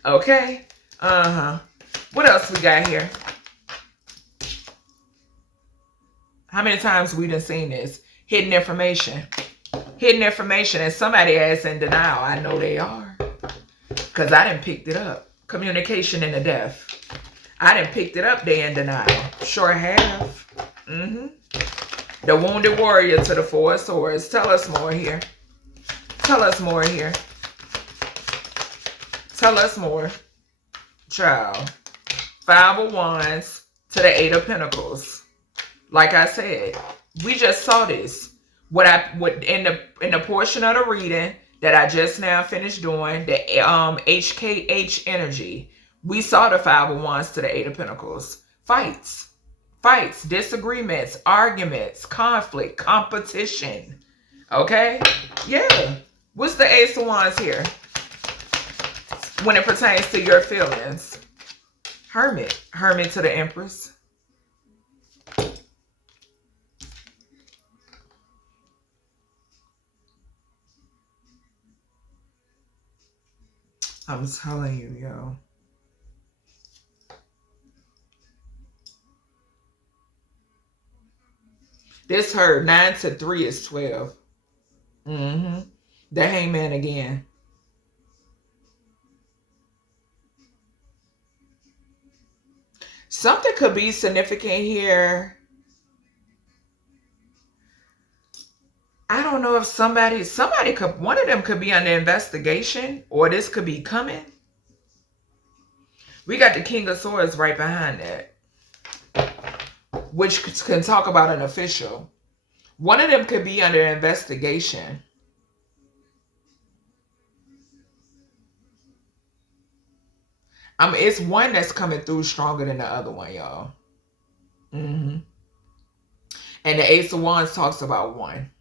Okay? What else we got here? How many times we done seen this? Hidden information. Hidden information. And somebody is in denial. I know they are. Because I done picked it up. Communication in the deaf. I done picked it up. They in denial. Sure have. The Wounded Warrior to the 4 of Swords. Tell us more here. Tell us more here. Tell us more. Child. 5 of Wands to the 8 of Pentacles. Like I said, we just saw this. What in the portion of the reading that I just now finished doing, the HKH energy, we saw the 5 of Wands to the 8 of Pentacles. Fights, disagreements, arguments, conflict, competition. Okay? Yeah. What's the Ace of Wands here? When it pertains to your feelings. Hermit. Hermit to the Empress. I'm telling you, yo. This her 9 to 3 is 12. The Hangman again. Something could be significant here I don't know if somebody could, one of them could be under investigation, or this could be coming. We got the King of Swords right behind that, which can talk about an official. One of them could be under investigation. It's one that's coming through stronger than the other one, y'all. And the Ace of Wands talks about one.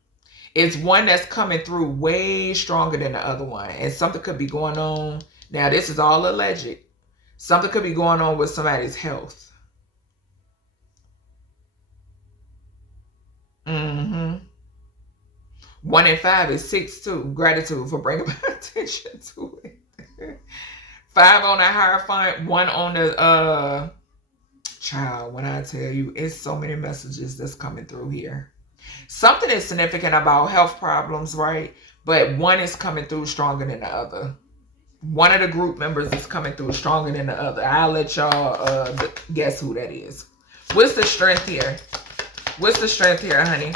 It's one that's coming through way stronger than the other one. And something could be going on. Now, this is all alleged. Something could be going on with somebody's health. 1 and 5 is 6 too. Gratitude for bringing my attention to it. 5 on the Hierophant, 1 on the child. When I tell you, it's so many messages that's coming through here. Something is significant about health problems, right? But one is coming through stronger than the other. One of the group members is coming through stronger than the other. I'll let y'all guess who that is. What's the strength here? What's the strength here, honey?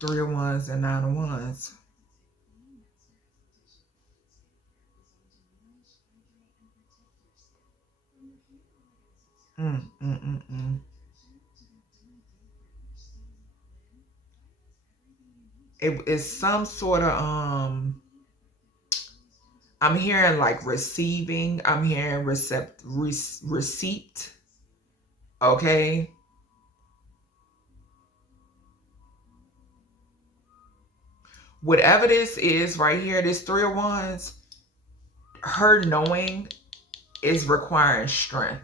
Three of Wands and 9 of Wands. It is some sort of I'm hearing like receiving. I'm hearing receipt. Okay. Whatever this is right here, this 3 of Wands, her knowing is requiring strength.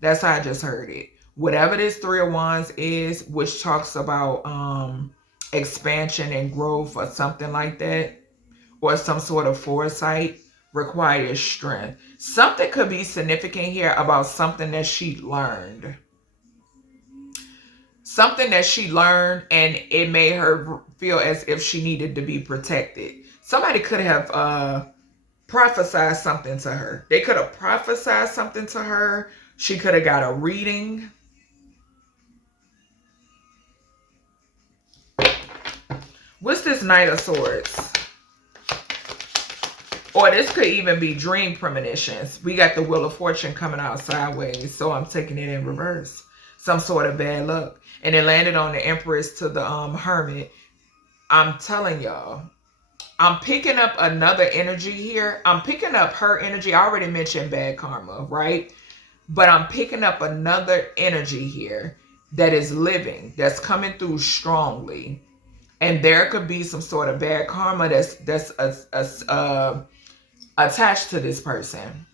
That's how I just heard it. Whatever this 3 of Wands is, which talks about expansion and growth or something like that, or some sort of foresight, requires strength. Something could be significant here about something that she learned. Something that she learned, and it made her feel as if she needed to be protected. Somebody could have prophesied something to her. They could have prophesied something to her. She could have got a reading. What's this Knight of Swords? Or this could even be dream premonitions. We got the Wheel of Fortune coming out sideways, so I'm taking it in reverse. Some sort of bad luck. And it landed on the Empress to the Hermit. I'm telling y'all, I'm picking up another energy here. I'm picking up her energy. I already mentioned bad karma, right? But I'm picking up another energy here that is living, that's coming through strongly. And there could be some sort of bad karma that's attached to this person.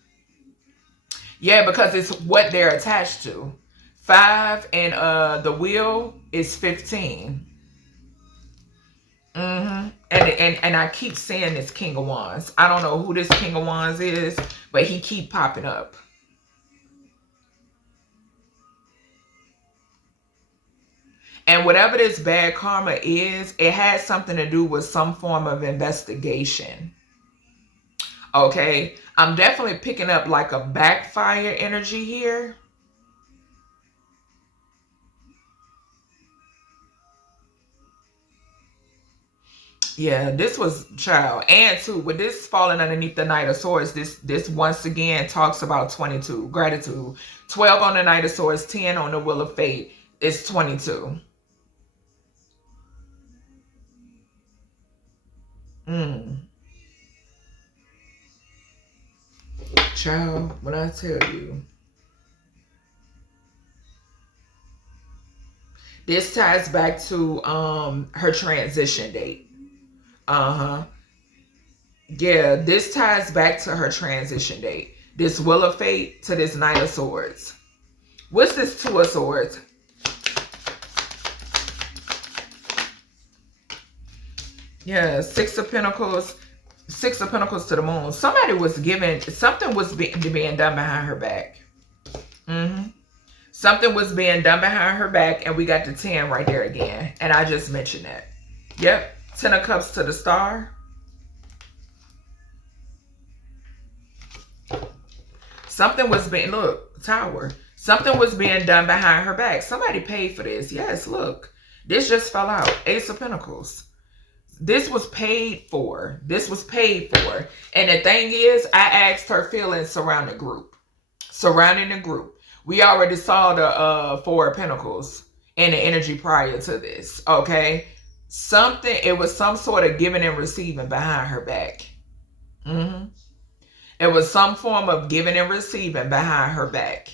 Yeah, because it's what they're attached to. 5 and the wheel is 15. And I keep saying this King of Wands. I don't know who this King of Wands is, but he keep popping up. And whatever this bad karma is, it has something to do with some form of investigation. Okay, I'm definitely picking up like a backfire energy here. Yeah, this was child. And too, with this falling underneath the Knight of Swords, this once again talks about 22. Gratitude. 12 on the Knight of Swords, 10 on the Wheel of Fate. It's 22. Child, when I tell you. This ties back to her transition date. Yeah, this ties back to her transition date. This Wheel of Fate to this Knight of Swords. What's this 2 of Swords? Yeah, 6 of Pentacles. 6 of Pentacles to the Moon. Somebody was given, something was being done behind her back. Something was being done behind her back, and we got the 10 right there again. And I just mentioned that. Yep, 10 of Cups to the Star. Something was being, look, Tower. Something was being done behind her back. Somebody paid for this. Yes, look. This just fell out. Ace of Pentacles. This was paid for. This was paid for. And the thing is, I asked her feelings surrounding the group. Surrounding the group. We already saw the Four of Pentacles and the energy prior to this. Okay? It was some sort of giving and receiving behind her back. It was some form of giving and receiving behind her back.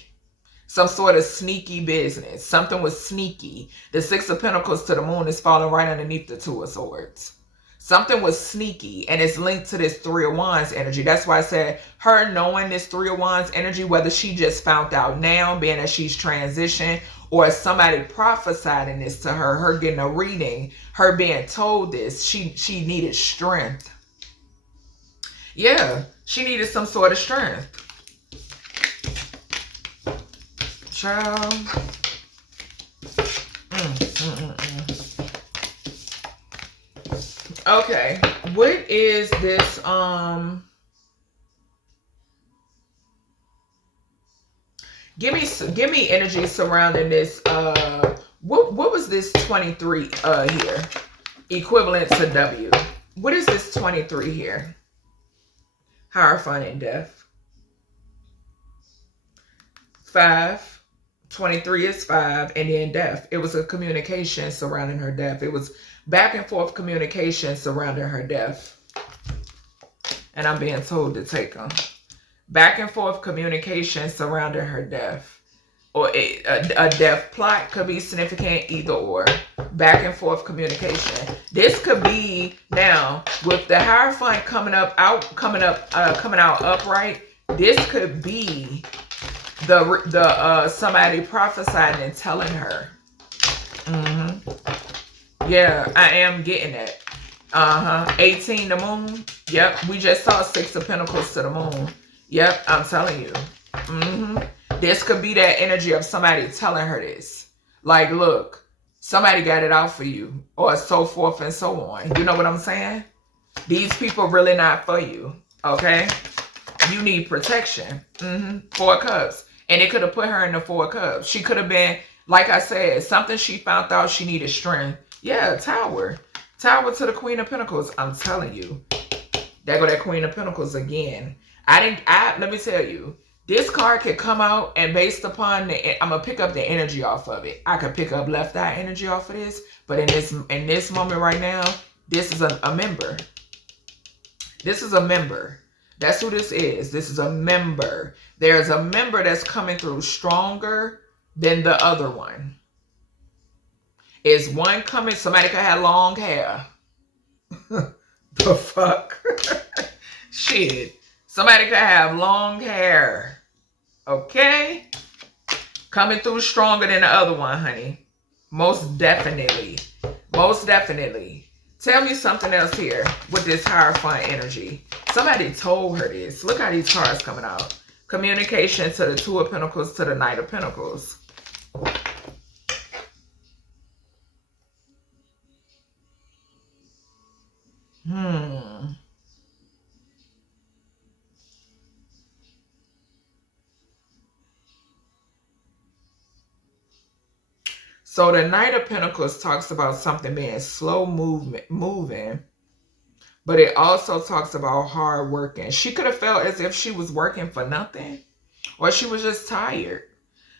Some sort of sneaky business. Something was sneaky. The Six of Pentacles to the Moon is falling right underneath the Two of Swords. Something was sneaky, and it's linked to this Three of Wands energy. That's why I said her knowing this Three of Wands energy, whether she just found out now, being that she's transitioned, or somebody prophesied in this to her, her getting a reading, her being told this, she needed strength. Yeah, she needed some sort of strength. Child. Okay, what is this? Give me energy surrounding this. What was this 23 here? Equivalent to W. What is this 23 here? Hierophant and death. 5. 23 is 5, and then death. It was a communication surrounding her death. It was back and forth communication surrounding her death. And I'm being told to take them. Back and forth communication surrounding her death. Or a death plot could be significant, either or. Back and forth communication. This could be, now, with the Hierophant coming out upright, this could be the somebody prophesying and telling her. Yeah, I am getting it. 18 the Moon. Yep, we just saw 6 of Pentacles to the Moon. Yep, I'm telling you. This could be that energy of somebody telling her this. Like, look, somebody got it out for you, or so forth and so on. You know what I'm saying? These people really not for you. Okay, you need protection. 4 of Cups. And it could have put her in the 4 of Cups. She could have been, like I said, something she found out she needed strength. Yeah, Tower. Tower to the Queen of Pentacles. I'm telling you. There go that Queen of Pentacles again. Let me tell you. This card could come out, and based upon I'm going to pick up the energy off of it. I could pick up left eye energy off of this. But in this moment right now, this is a member. This is a member. That's who this is. This is a member. There's a member that's coming through stronger than the other one. Is one coming? Somebody could have long hair. The fuck? Shit. Somebody could have long hair. Okay? Coming through stronger than the other one, honey. Most definitely. Most definitely. Tell me something else here with this Hierophant energy. Somebody told her this. Look how these cards coming out. Communication to the Two of Pentacles to the Knight of Pentacles. So the Knight of Pentacles talks about something being slow moving, but it also talks about hard working. She could have felt as if she was working for nothing, or she was just tired.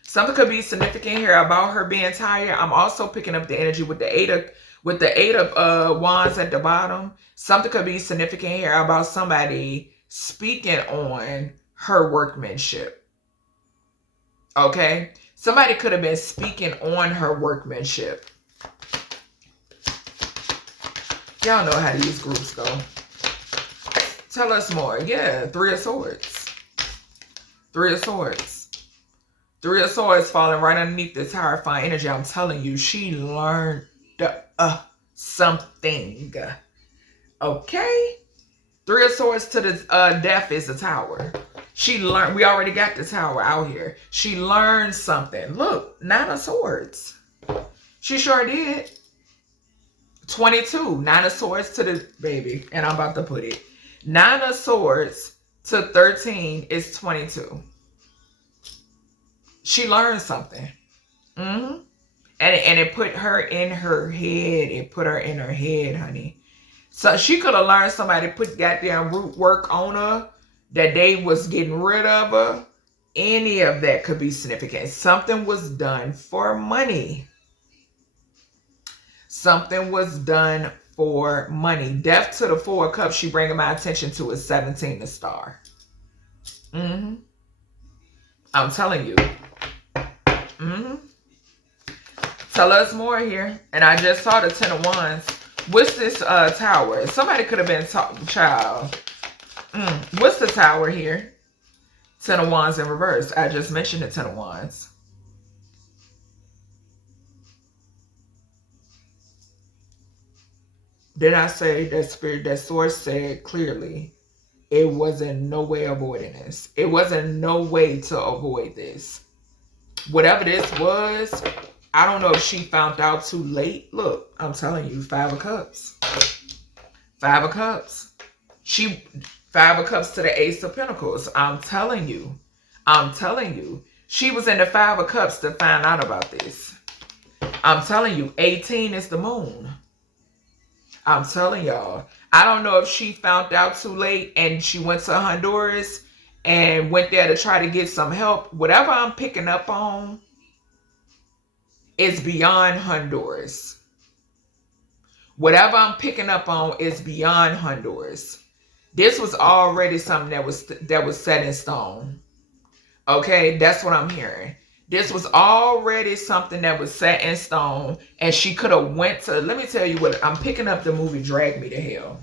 Something could be significant here about her being tired. I'm also picking up the energy with the eight of wands at the bottom. Something could be significant here about somebody speaking on her workmanship. Okay? Somebody could have been speaking on her workmanship. Y'all know how these groups go. Tell us more. Yeah, 3 of Swords. 3 of Swords. 3 of Swords falling right underneath this Hierophant energy. I'm telling you, she learned something. Okay? 3 of Swords to the death is the Tower. She learned. We already got the Tower out here. She learned something. Look, 9 of Swords. She sure did. 22. 9 of Swords to the baby. And I'm about to put it. 9 of Swords to 13 is 22. She learned something. Mm-hmm. And it put her in her head. It put her in her head, honey. So she could have learned somebody put goddamn root work on her, that they was getting rid of her. Any of that could be significant. Something was done for money. Something was done for money. Death to the 4 of Cups she bringing my attention to is 17, the star. Mm-hmm. I'm telling you. Mm-hmm. Tell us more here. And I just saw the 10 of Wands. What's this tower? Somebody could have been child. What's the tower here? 10 of Wands in reverse. I just mentioned the 10 of Wands. Did I say that spirit, that source said clearly it wasn't no way avoiding this. It wasn't no way to avoid this. Whatever this was, I don't know if she found out too late. Look, I'm telling you, 5 of Cups. 5 of Cups. 5 of Cups to the Ace of Pentacles. I'm telling you. I'm telling you. She was in the 5 of Cups to find out about this. I'm telling you, 18 is the moon. I'm telling y'all. I don't know if she found out too late and she went to Honduras and went there to try to get some help. Whatever I'm picking up on is beyond Honduras. Whatever I'm picking up on is beyond Honduras. This was already something that was set in stone. Okay, that's what I'm hearing. This was already something that was set in stone, and she could have went to, let me tell you what, I'm picking up the movie Drag Me to Hell.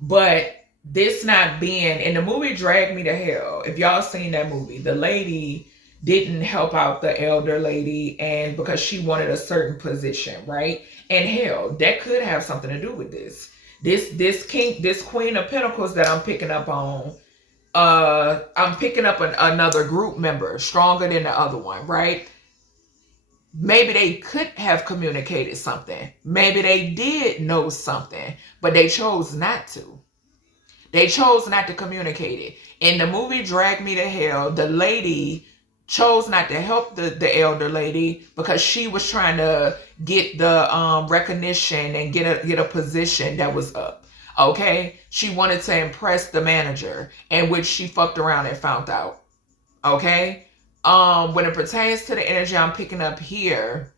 But this not being, in the movie Drag Me to Hell, if y'all seen that movie, the lady didn't help out the elder lady, and because she wanted a certain position, right? And hell, that could have something to do with this. This Queen of Pentacles that I'm picking up on, I'm picking up another group member stronger than the other one, right? Maybe they could have communicated something. Maybe they did know something, but they chose not to. They chose not to communicate it. In the movie Drag Me to Hell, the lady chose not to help the elder lady because she was trying to get the recognition and get a position that was up. Okay, she wanted to impress the manager, and which she fucked around and found out. Okay, when it pertains to the energy I'm picking up here,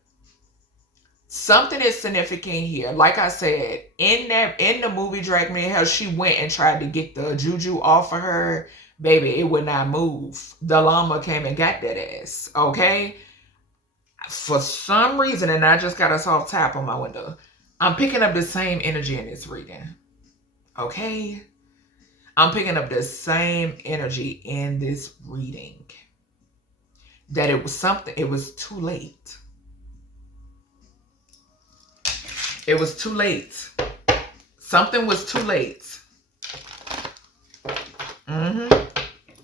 something is significant here. Like I said, in the movie Drag Me to Hell, she went and tried to get the juju off of her. Baby, it would not move. The llama came and got that ass. Okay, for some reason, and I just got a soft tap on my window, I'm picking up the same energy in this reading. Okay, I'm picking up the same energy in this reading. That it was something, it was too late. It was too late. Something was too late.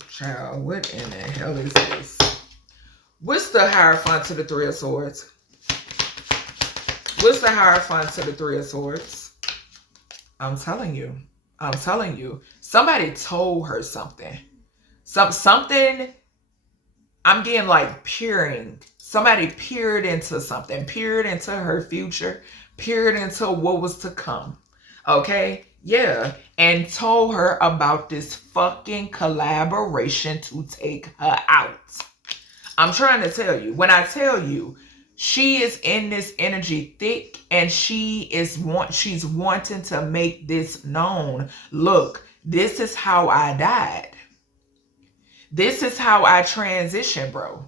Child, what in the hell is this? What's the Hierophant to the 3 of Swords? What's the Hierophant to the 3 of Swords? I'm telling you. I'm telling you. Somebody told her something. Something, I'm getting like peering. Somebody peered into something. Peered into her future. Peered into what was to come. Okay? Yeah. And told her about this fucking collaboration to take her out. I'm trying to tell you. When I tell you, she is in this energy thick, and she's wanting to make this known. Look, this is how I died. This is how I transitioned, bro.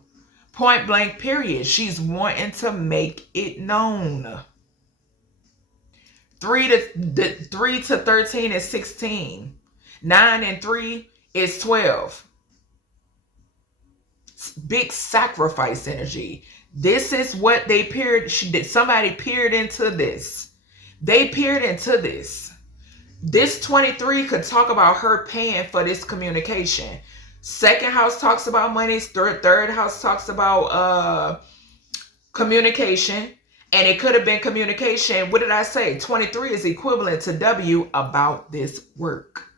Point blank, period. She's wanting to make it known. 3 to 13 is 16. 9 and 3 is 12. Big sacrifice energy. This is what they peered. Somebody peered into this. They peered into this. This 23 could talk about her paying for this communication. Second house talks about money. Third house talks about communication. And it could have been communication. What did I say? 23 is equivalent to W, about this work.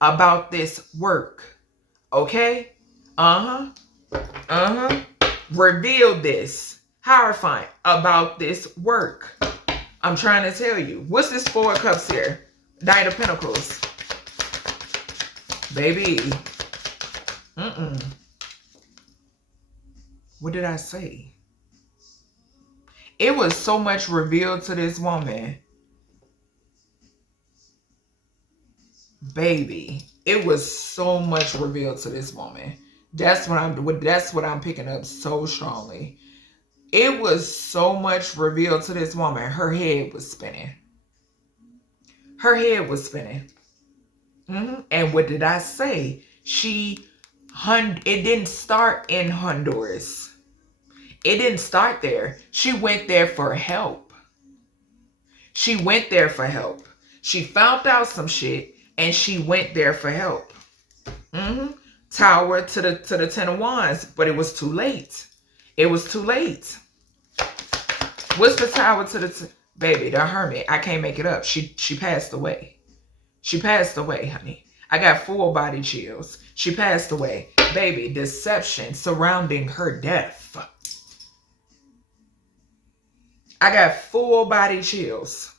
About this work. Okay? Uh-huh. Reveal this. Hierophant about this work. I'm trying to tell you. What's this 4 of Cups here? Knight of Pentacles. Baby. What did I say? It was so much revealed to this woman. Baby. It was so much revealed to this woman. That's what I'm picking up so strongly. It was so much revealed to this woman. Her head was spinning. Her head was spinning. And what did I say? It didn't start in Honduras. It didn't start there. She went there for help. She went there for help. She found out some shit and she went there for help. Tower to the 10 of Wands, but it was too late. It was too late. What's the Tower to the baby? The Hermit. I can't make it up. She passed away. She passed away, honey. I got full body chills. She passed away. Baby, deception surrounding her death. I got full body chills.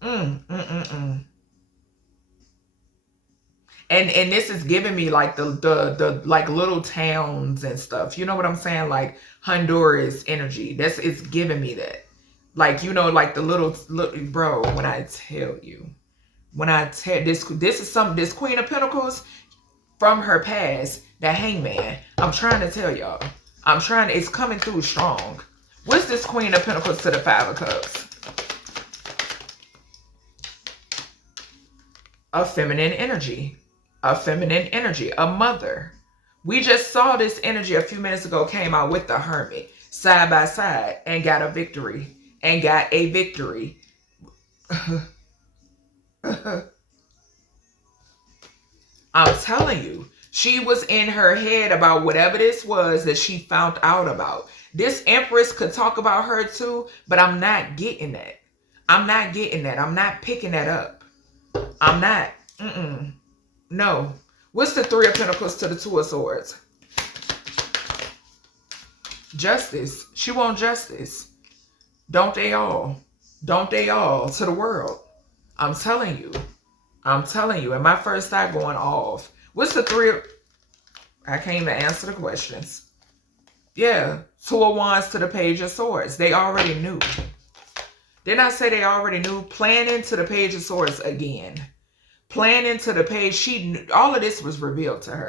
And this is giving me like the like little towns and stuff. You know what I'm saying? Like Honduras energy. It's giving me that. Like, you know, like the little bro, when I tell you, this Queen of Pentacles from her past, the Hangman. I'm trying to tell y'all. It's coming through strong. What's this Queen of Pentacles to the 5 of Cups? A feminine energy. A feminine energy. A mother. We just saw this energy a few minutes ago came out with the Hermit. Side by side. And got a victory. And got a victory. I'm telling you. She was in her head about whatever this was that she found out about. This Empress could talk about her too, but I'm not getting that. I'm not getting that. I'm not picking that up. I'm not. No. What's the 3 of Pentacles to the 2 of Swords? Justice. She wants justice. Don't they all? Don't they all to the world? I'm telling you. I'm telling you. And my first thought going off. What's the 3 of... I can't even answer the questions. Yeah. 2 of Wands to the Page of Swords. They already knew. Didn't I say they already knew? Planning to the Page of Swords again. Planning to the page. She knew. All of this was revealed to her.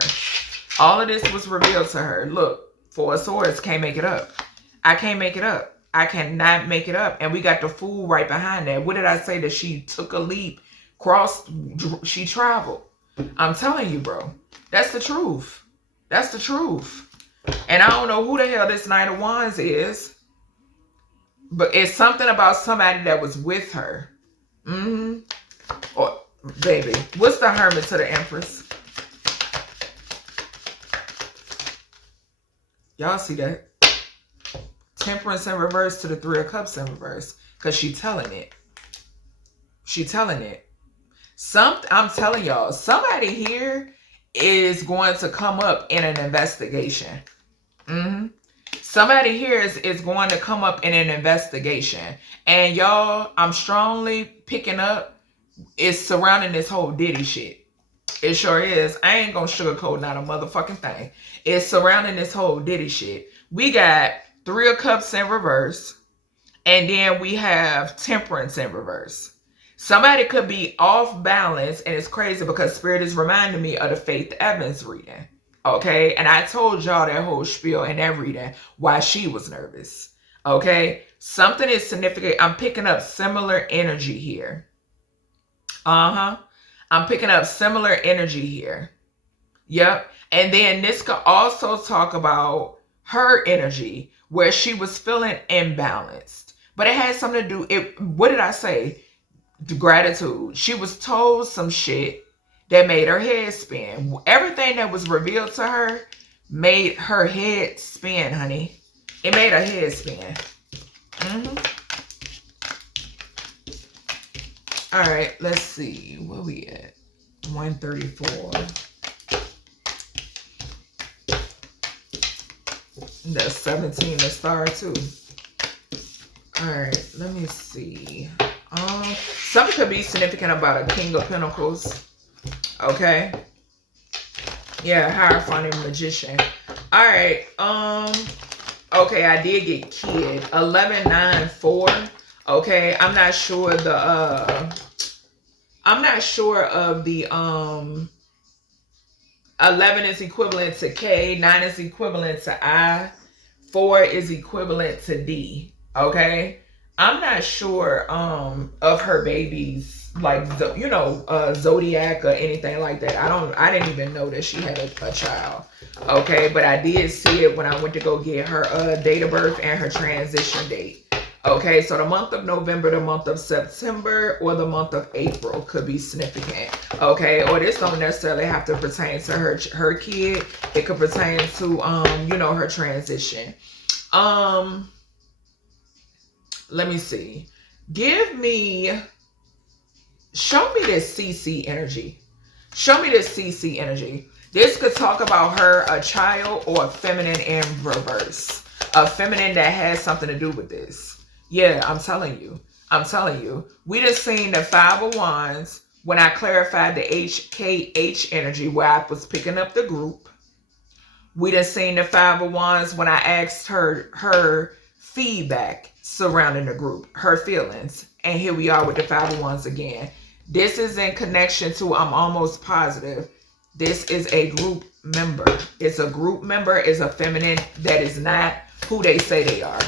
All of this was revealed to her. Look. 4 of Swords. Can't make it up. I can't make it up. I cannot make it up. And we got the Fool right behind that. What did I say? That she took a leap. She traveled. I'm telling you, bro. That's the truth. That's the truth. And I don't know who the hell this Knight of Wands is. But it's something about somebody that was with her. Or, baby. What's the Hermit to the Empress? Y'all see that? Temperance in reverse to the 3 of Cups in reverse. Because she telling it. She telling it. I'm telling y'all, somebody here is going to come up in an investigation. Somebody here is going to come up in an investigation. And y'all, I'm strongly picking up, it's surrounding this whole Diddy shit. It sure is. I ain't gonna sugarcoat not a motherfucking thing. It's surrounding this whole Diddy shit. We got 3 of Cups in reverse. And then we have Temperance in reverse. Somebody could be off balance, and it's crazy because Spirit is reminding me of the Faith Evans reading. Okay? And I told y'all that whole spiel in that reading why she was nervous. Okay? Something is significant. I'm picking up similar energy here. I'm picking up similar energy here. Yep. And then this could also talk about her energy where she was feeling imbalanced. But it had something to do, what did I say? Gratitude. She was told some shit that made her head spin. Everything that was revealed to her made her head spin, honey. It made her head spin. All right, let's see. Where we at? 134. That's 17 to star too. All right, let me see. Something could be significant about a King of Pentacles. Okay. Yeah, Hierophant and Magician. All right. Okay, I did get kid. 1194. Okay, I'm not sure of the 11 is equivalent to K, 9 is equivalent to I, 4 is equivalent to D. Okay, I'm not sure of her baby's, like, zodiac or anything like that. I didn't even know that she had a child. Okay, but I did see it when I went to go get her date of birth and her transition date. Okay, so the month of November, the month of September, or the month of April could be significant. Okay, or this don't necessarily have to pertain to her kid. It could pertain to her transition. Let me see. Show me this CC energy. Show me this CC energy. This could talk about her, a child, or a feminine in reverse. A feminine that has something to do with this. Yeah, I'm telling you. We just seen the 5 of Wands when I clarified the HKH energy where I was picking up the group. We just seen the 5 of Wands when I asked her feedback surrounding the group, her feelings. And here we are with the 5 of Wands again. This is in connection to, I'm almost positive, this is a group member. It's a group member, it's a feminine that is not who they say they are.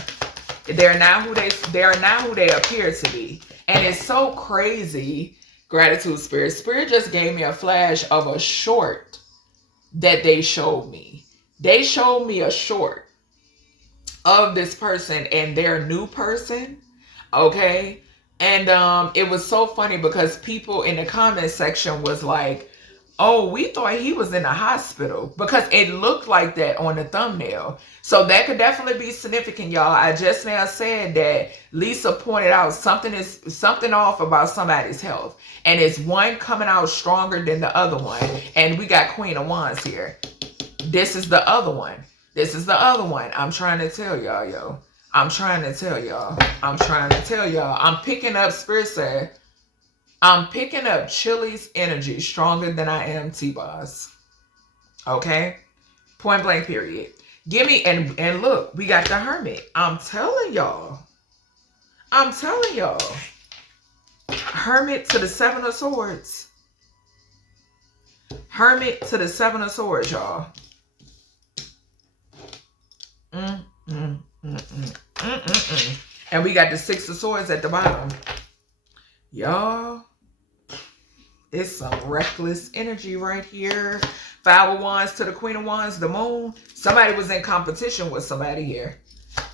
They are not who they appear to be. And it's so crazy. Gratitude, Spirit. Spirit just gave me a flash of a short that they showed me. They showed me a short of this person and their new person. Okay. And it was so funny because people in the comment section was like, oh, we thought he was in the hospital, because it looked like that on the thumbnail. So that could definitely be significant, y'all. I just now said that Lisa pointed out something off about somebody's health. And it's one coming out stronger than the other one. And we got Queen of Wands here. This is the other one. I'm trying to tell y'all, yo. I'm picking up, Spirit said, I'm picking up Chili's energy stronger than I am T-Boss. Okay? Point blank, period. Give me, and look, we got the Hermit. I'm telling y'all. Hermit to the 7 of Swords. Hermit to the 7 of Swords, y'all. And we got the 6 of Swords at the bottom. Y'all, it's some reckless energy right here. 5 of Wands to the Queen of Wands, the Moon. Somebody was in competition with somebody here.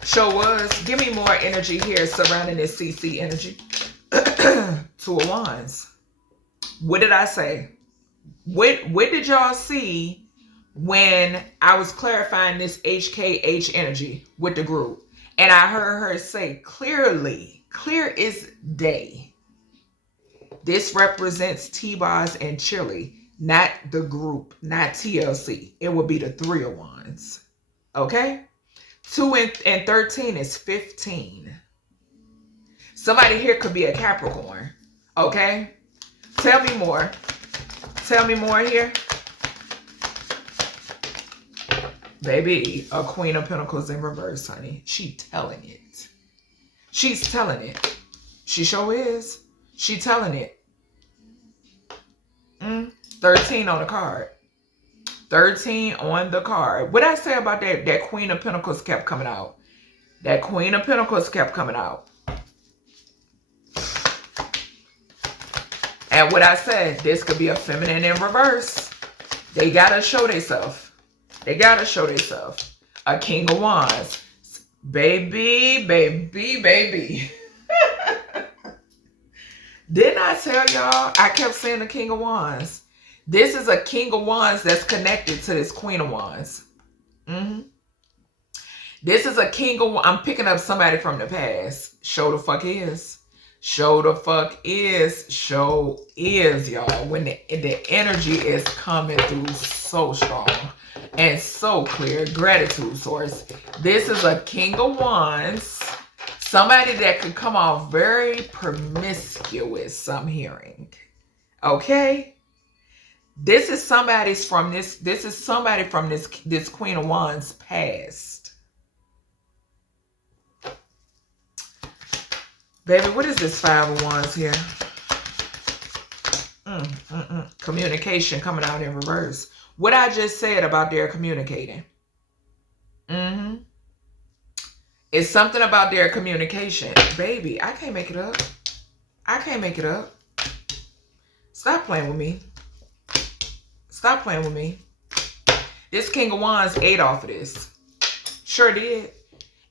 Sure was. Give me more energy here surrounding this CC energy. 2 of Wands. What did I say? What did y'all see when I was clarifying this HKH energy with the group? And I heard her say clearly, clear as day. This represents T-Boz and Chili, not the group, not TLC. It will be the 3 of Wands. Okay? 2 and 13 is 15. Somebody here could be a Capricorn. Okay? Tell me more. Tell me more here. Baby, a Queen of Pentacles in reverse, honey. She telling it. She's telling it. She sure is. She telling it. 13 on the card. 13 on the card. What did I say about that? That Queen of Pentacles kept coming out. That Queen of Pentacles kept coming out. And what I said, this could be a feminine in reverse. They gotta show themselves. They gotta show themselves. A King of Wands. Baby, baby, baby. Didn't I tell y'all? I kept saying the King of Wands. This is a King of Wands that's connected to this Queen of Wands. This is a King of Wands. I'm picking up somebody from the past. Show the fuck is. Show the fuck is. Show is, y'all. When the energy is coming through so strong and so clear. Gratitude source. This is a King of Wands. Somebody that could come off very promiscuous, I'm hearing. Okay? This is somebody from this Queen of Wands past. Baby, what is this Five of Wands here? Communication coming out in reverse. What I just said about their communicating. It's something about their communication. Baby, I can't make it up. I can't make it up. Stop playing with me. Stop playing with me. This King of Wands ate off of this. Sure did.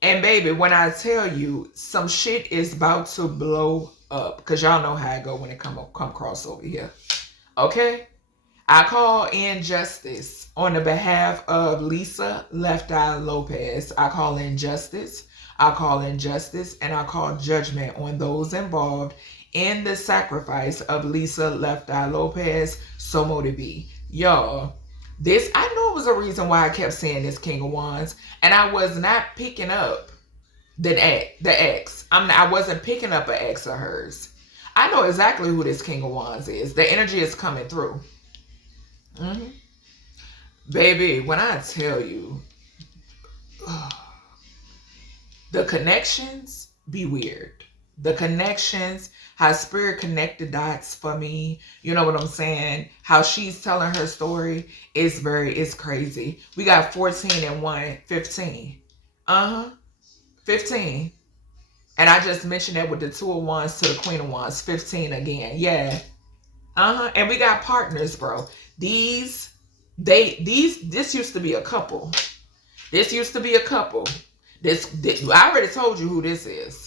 And baby, when I tell you some shit is about to blow up, because y'all know how I go when it come across over here. Okay? I call in justice on the behalf of Lisa Left Eye Lopes. I call in justice. I call in justice, and I call judgment on those involved in the sacrifice of Lisa Left Eye Lopes. So mote it be. Y'all, this, I know it was a reason why I kept saying this King of Wands, and I was not picking up the ex. I wasn't picking up an ex of hers. I know exactly who this King of Wands is. The energy is coming through. Baby, when I tell you, the connections be weird. The connections, how spirit connected dots for me. You know what I'm saying? How she's telling her story is it's crazy. We got 14 and 1, 15. 15. And I just mentioned that with the Two of Wands to the Queen of Wands. 15 again. Yeah. And we got partners, bro. This used to be a couple. This used to be a couple. This I already told you who this is.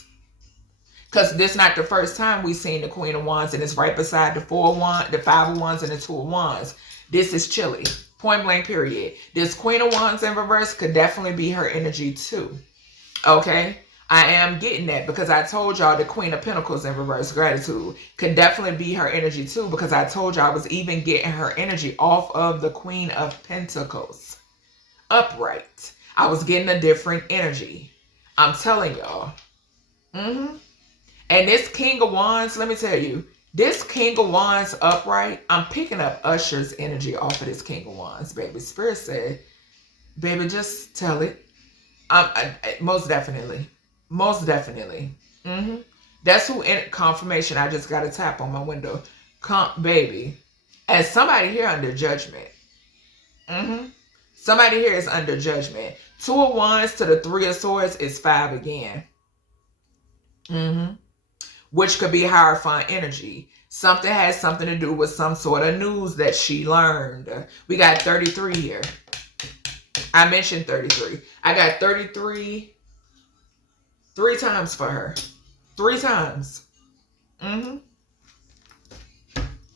Because this not the first time we've seen the Queen of Wands, and it's right beside the Four of Wands, the Five of Wands, and the Two of Wands. This is chilly. Point blank period. This Queen of Wands in reverse could definitely be her energy too. Okay? I am getting that because I told y'all the Queen of Pentacles in reverse, gratitude, could definitely be her energy too, because I told y'all I was even getting her energy off of the Queen of Pentacles. Upright. I was getting a different energy. I'm telling y'all. And this King of Wands, let me tell you, this King of Wands upright, I'm picking up Usher's energy off of this King of Wands, baby. Spirit said, baby, just tell it. Most definitely. Most definitely. That's who in confirmation. I just got to tap on my window. Baby. And somebody here under judgment. Somebody here is under judgment. Two of Wands to the Three of Swords is 5 again. Which could be Hierophant energy. Something has something to do with some sort of news that she learned. We got 33 here. I mentioned 33. I got 33 3 times for her. 3 times.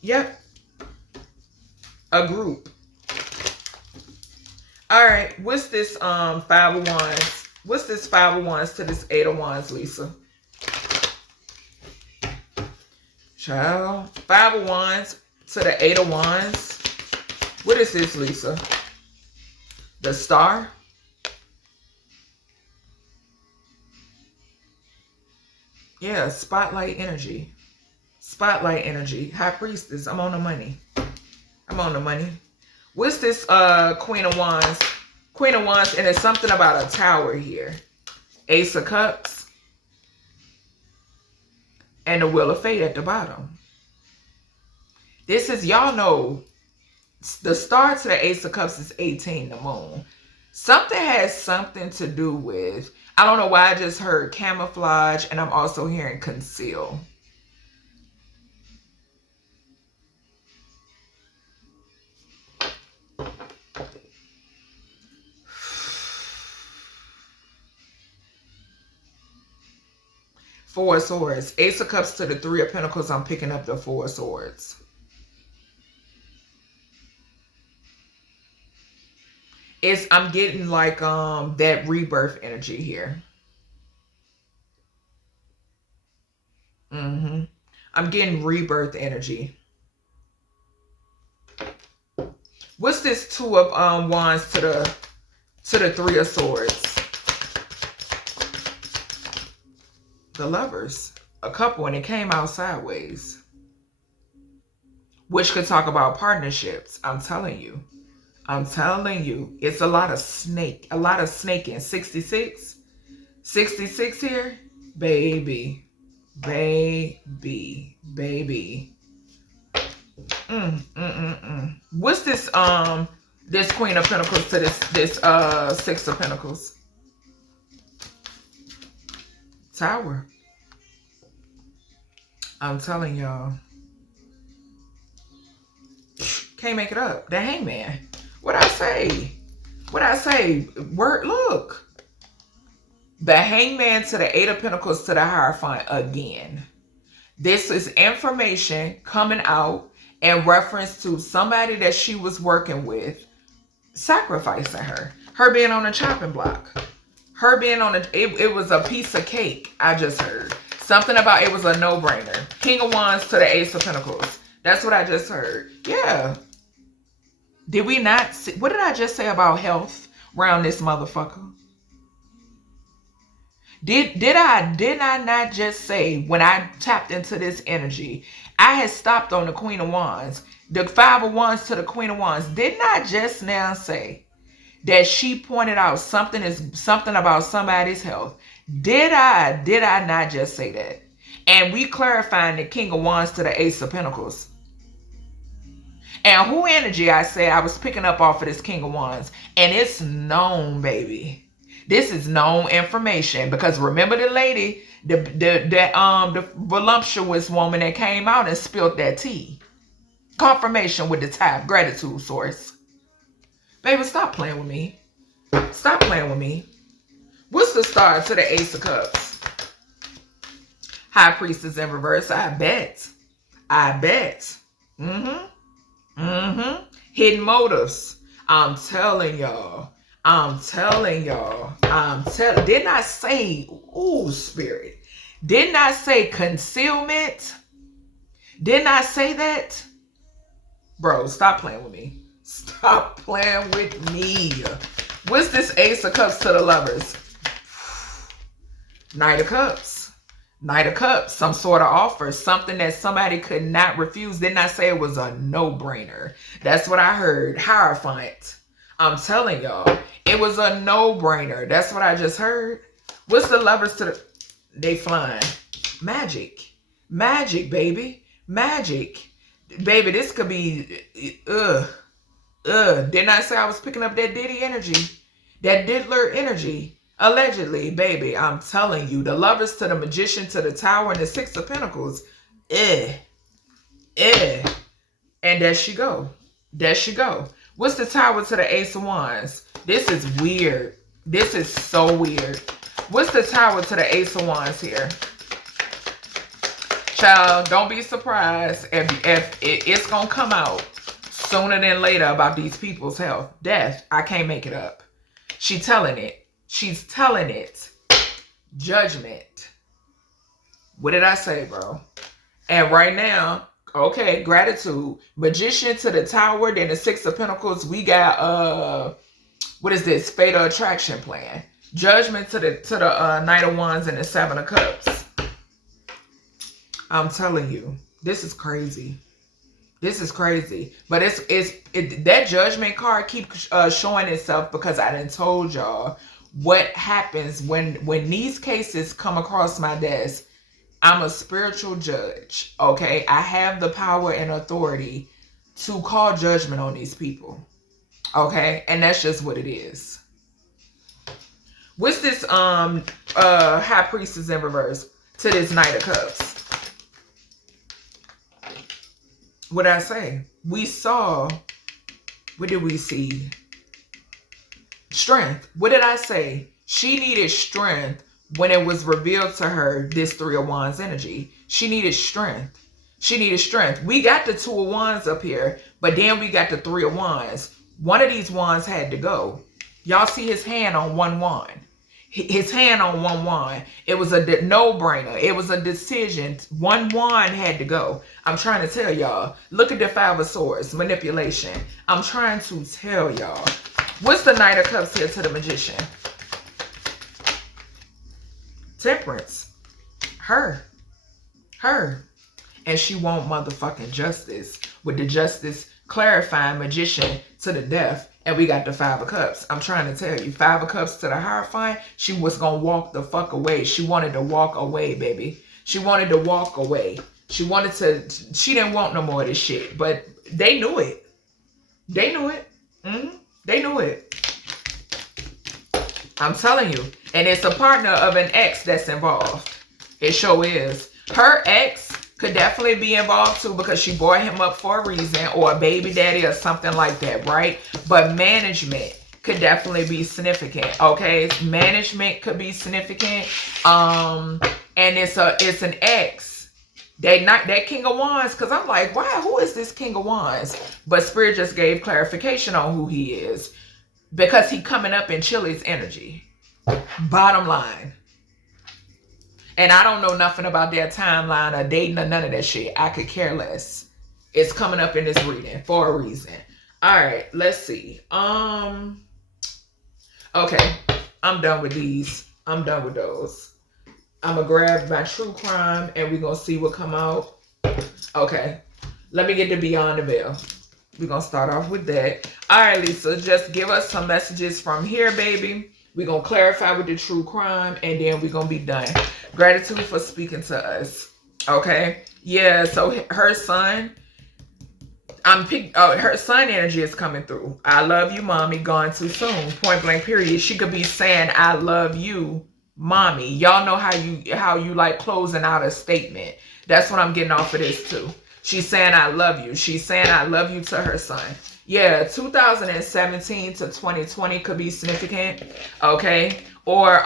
Yep. A group. All right. What's this Five of Wands? What's this Five of Wands to this Eight of Wands, Lisa? Child. Five of Wands to the Eight of Wands. What is this, Lisa? The Star. Yeah, spotlight energy. Spotlight energy. High Priestess. I'm on the money. I'm on the money. What's this Queen of Wands? Queen of Wands, and it's something about a tower here. Ace of Cups. And the Wheel of Fate at the bottom. This is, y'all know, the star to the Ace of Cups is 18, the moon. Something has something to do with, I don't know why I just heard camouflage, and I'm also hearing conceal. Four of Swords. Ace of Cups to the Three of Pentacles. I'm picking up the Four of Swords. I'm getting like that rebirth energy here. I'm getting rebirth energy. What's this Two of Wands to the Three of Swords? The Lovers. A couple, and it came out sideways. Which could talk about partnerships. I'm telling you. I'm telling you. It's a lot of snake. A lot of snaking. 66. 66 here. Baby. Baby. Baby. What's this this Queen of Pentacles to this Six of Pentacles? Tower. I'm telling y'all. Can't make it up. The Hangman. What I say? What I say? Word, look. The Hangman to the Eight of Pentacles to the Hierophant again. This is information coming out in reference to somebody that she was working with sacrificing her. Her being on a chopping block. Her being on it was a piece of cake, I just heard. Something about it was a no-brainer. King of Wands to the Ace of Pentacles. That's what I just heard. Yeah. Did we not see, what did I just say about health around this motherfucker? Did I not just say when I tapped into this energy, I had stopped on the Queen of Wands, the Five of Wands to the Queen of Wands. Didn't I just now say that she pointed out something about somebody's health? Did I not just say that? And we clarifying the King of Wands to the Ace of Pentacles. And who energy I say I was picking up off of this King of Wands. And it's known, baby. This is known information. Because remember the lady, the voluptuous woman that came out and spilled that tea. Confirmation with the tap. Gratitude source. Baby, stop playing with me. Stop playing with me. What's the Star to the Ace of Cups? High Priestess in reverse. I bet. I bet. Hidden motives. I'm telling y'all. Didn't I say, ooh, Spirit? Didn't I say concealment? Didn't I say that? Bro, stop playing with me. Stop playing with me. What's this Ace of Cups to the Lovers? Knight of Cups. Knight of Cups. Some sort of offer. Something that somebody could not refuse. Didn't I say it was a no-brainer? That's what I heard. Hierophant. I'm telling y'all. It was a no-brainer. That's what I just heard. What's the Lovers to the... They flying. Magic. Magic, baby. Magic. Baby, this could be... Didn't I say I was picking up that Diddy energy? That Diddler energy. Allegedly, baby. I'm telling you. The Lovers to the Magician to the Tower and the Six of Pentacles. And there she go. There she go. What's the Tower to the Ace of Wands? This is weird. This is so weird. What's the Tower to the Ace of Wands here? Child, don't be surprised if it's going to come out sooner than later about these people's health. Death. I can't make it up. She's telling it. She's telling it. Judgment. What did I say, bro? And right now, okay, gratitude. Magician to the Tower, then the Six of Pentacles. We got, what is this? Fatal Attraction Plan. Judgment to the Knight of Wands and the Seven of Cups. I'm telling you, this is crazy. This is crazy. But that Judgment card keeps showing itself because I done told y'all what happens when these cases come across my desk. I'm a spiritual judge, okay? I have the power and authority to call judgment on these people, okay? And that's just what it is. What's this High Priestess in reverse to this Knight of Cups? What did I say? We saw, what did we see? Strength. What did I say? She needed strength when it was revealed to her, this Three of Wands energy. She needed strength. She needed strength. We got the Two of Wands up here, but then we got the Three of Wands. One of these wands had to go. Y'all see his hand on one wand. his hand on 1 wand. It was a no-brainer. It was a decision. 1 wand had to go. I'm trying to tell y'all. Look at the 5 of Swords. Manipulation. I'm trying to tell y'all. What's the Knight of Cups here to the Magician? Temperance. Her. And she want motherfucking justice. With the justice clarifying Magician to the death. And we got the 5 of Cups. I'm trying to tell you. 5 of Cups to the Hierophant. She was going to walk the fuck away. She wanted to walk away, baby. She wanted to walk away. She wanted to... She didn't want no more of this shit. But they knew it. They knew it. They knew it. I'm telling you. And it's a partner of an ex that's involved. It sure is. Her ex could definitely be involved too because she brought him up for a reason, or a baby daddy or something like that, right? But management could definitely be significant, okay? Management could be significant. And it's an ex. That King of Wands, because I'm like, wow, who is this King of Wands? But Spirit just gave clarification on who he is because he coming up in Chili's energy. Bottom line. And I don't know nothing about their timeline or dating or none of that shit. I could care less. It's coming up in this reading for a reason. All right, let's see. Okay, I'm done with these. I'm done with those. I'm going to grab my true crime and we're going to see what come out. Okay, let me get to Beyond the Veil. We're going to start off with that. All right, Lisa, just give us some messages from here, baby. We're going to clarify with the true crime, and then we're going to be done. Gratitude for speaking to us. Okay? Yeah, so her son, her son energy is coming through. I love you, mommy. Gone too soon. Point blank, period. She could be saying, I love you, mommy. Y'all know how you like closing out a statement. That's what I'm getting off of this, too. She's saying, I love you. She's saying, I love you to her son. Yeah, 2017 to 2020 could be significant, okay? Or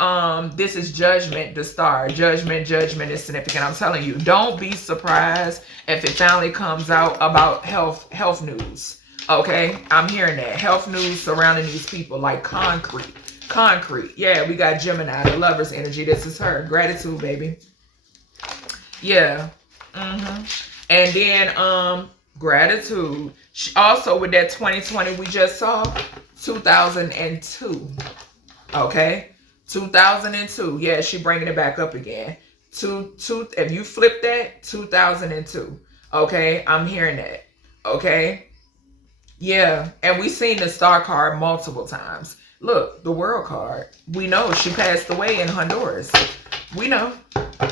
this is Judgment, the star. Judgment is significant. I'm telling you, don't be surprised if it finally comes out about health news, okay? I'm hearing that. Health news surrounding these people, like concrete. Yeah, we got Gemini, the lover's energy. This is her. Gratitude, baby. Yeah. And then gratitude. Also with that 2020 we just saw, 2002. Okay, 2002. Yeah, she bringing it back up again. If you flip that, 2002. Okay, I'm hearing that. Okay, yeah, and we seen the star card multiple times. Look, the world card. We know she passed away in Honduras. We know,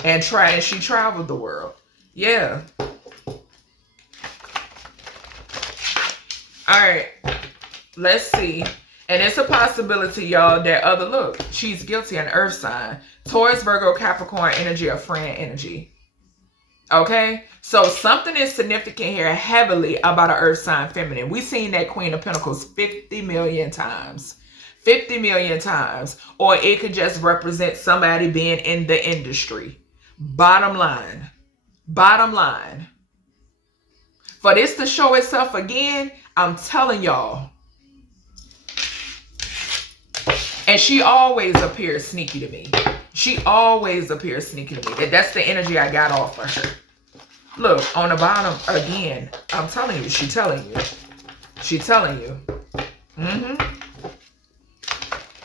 and she traveled the world. Yeah. All right, let's see. And it's a possibility, y'all, that look, she's guilty, an earth sign. Taurus, Virgo, Capricorn energy, or friend energy. Okay? So something is significant here heavily about an earth sign feminine. We've seen that Queen of Pentacles 50 million times. 50 million times. Or it could just represent somebody being in the industry. Bottom line. For this to show itself again, I'm telling y'all. And she always appears sneaky to me. That's the energy I got off of her. Look, on the bottom, again, I'm telling you, she's telling you.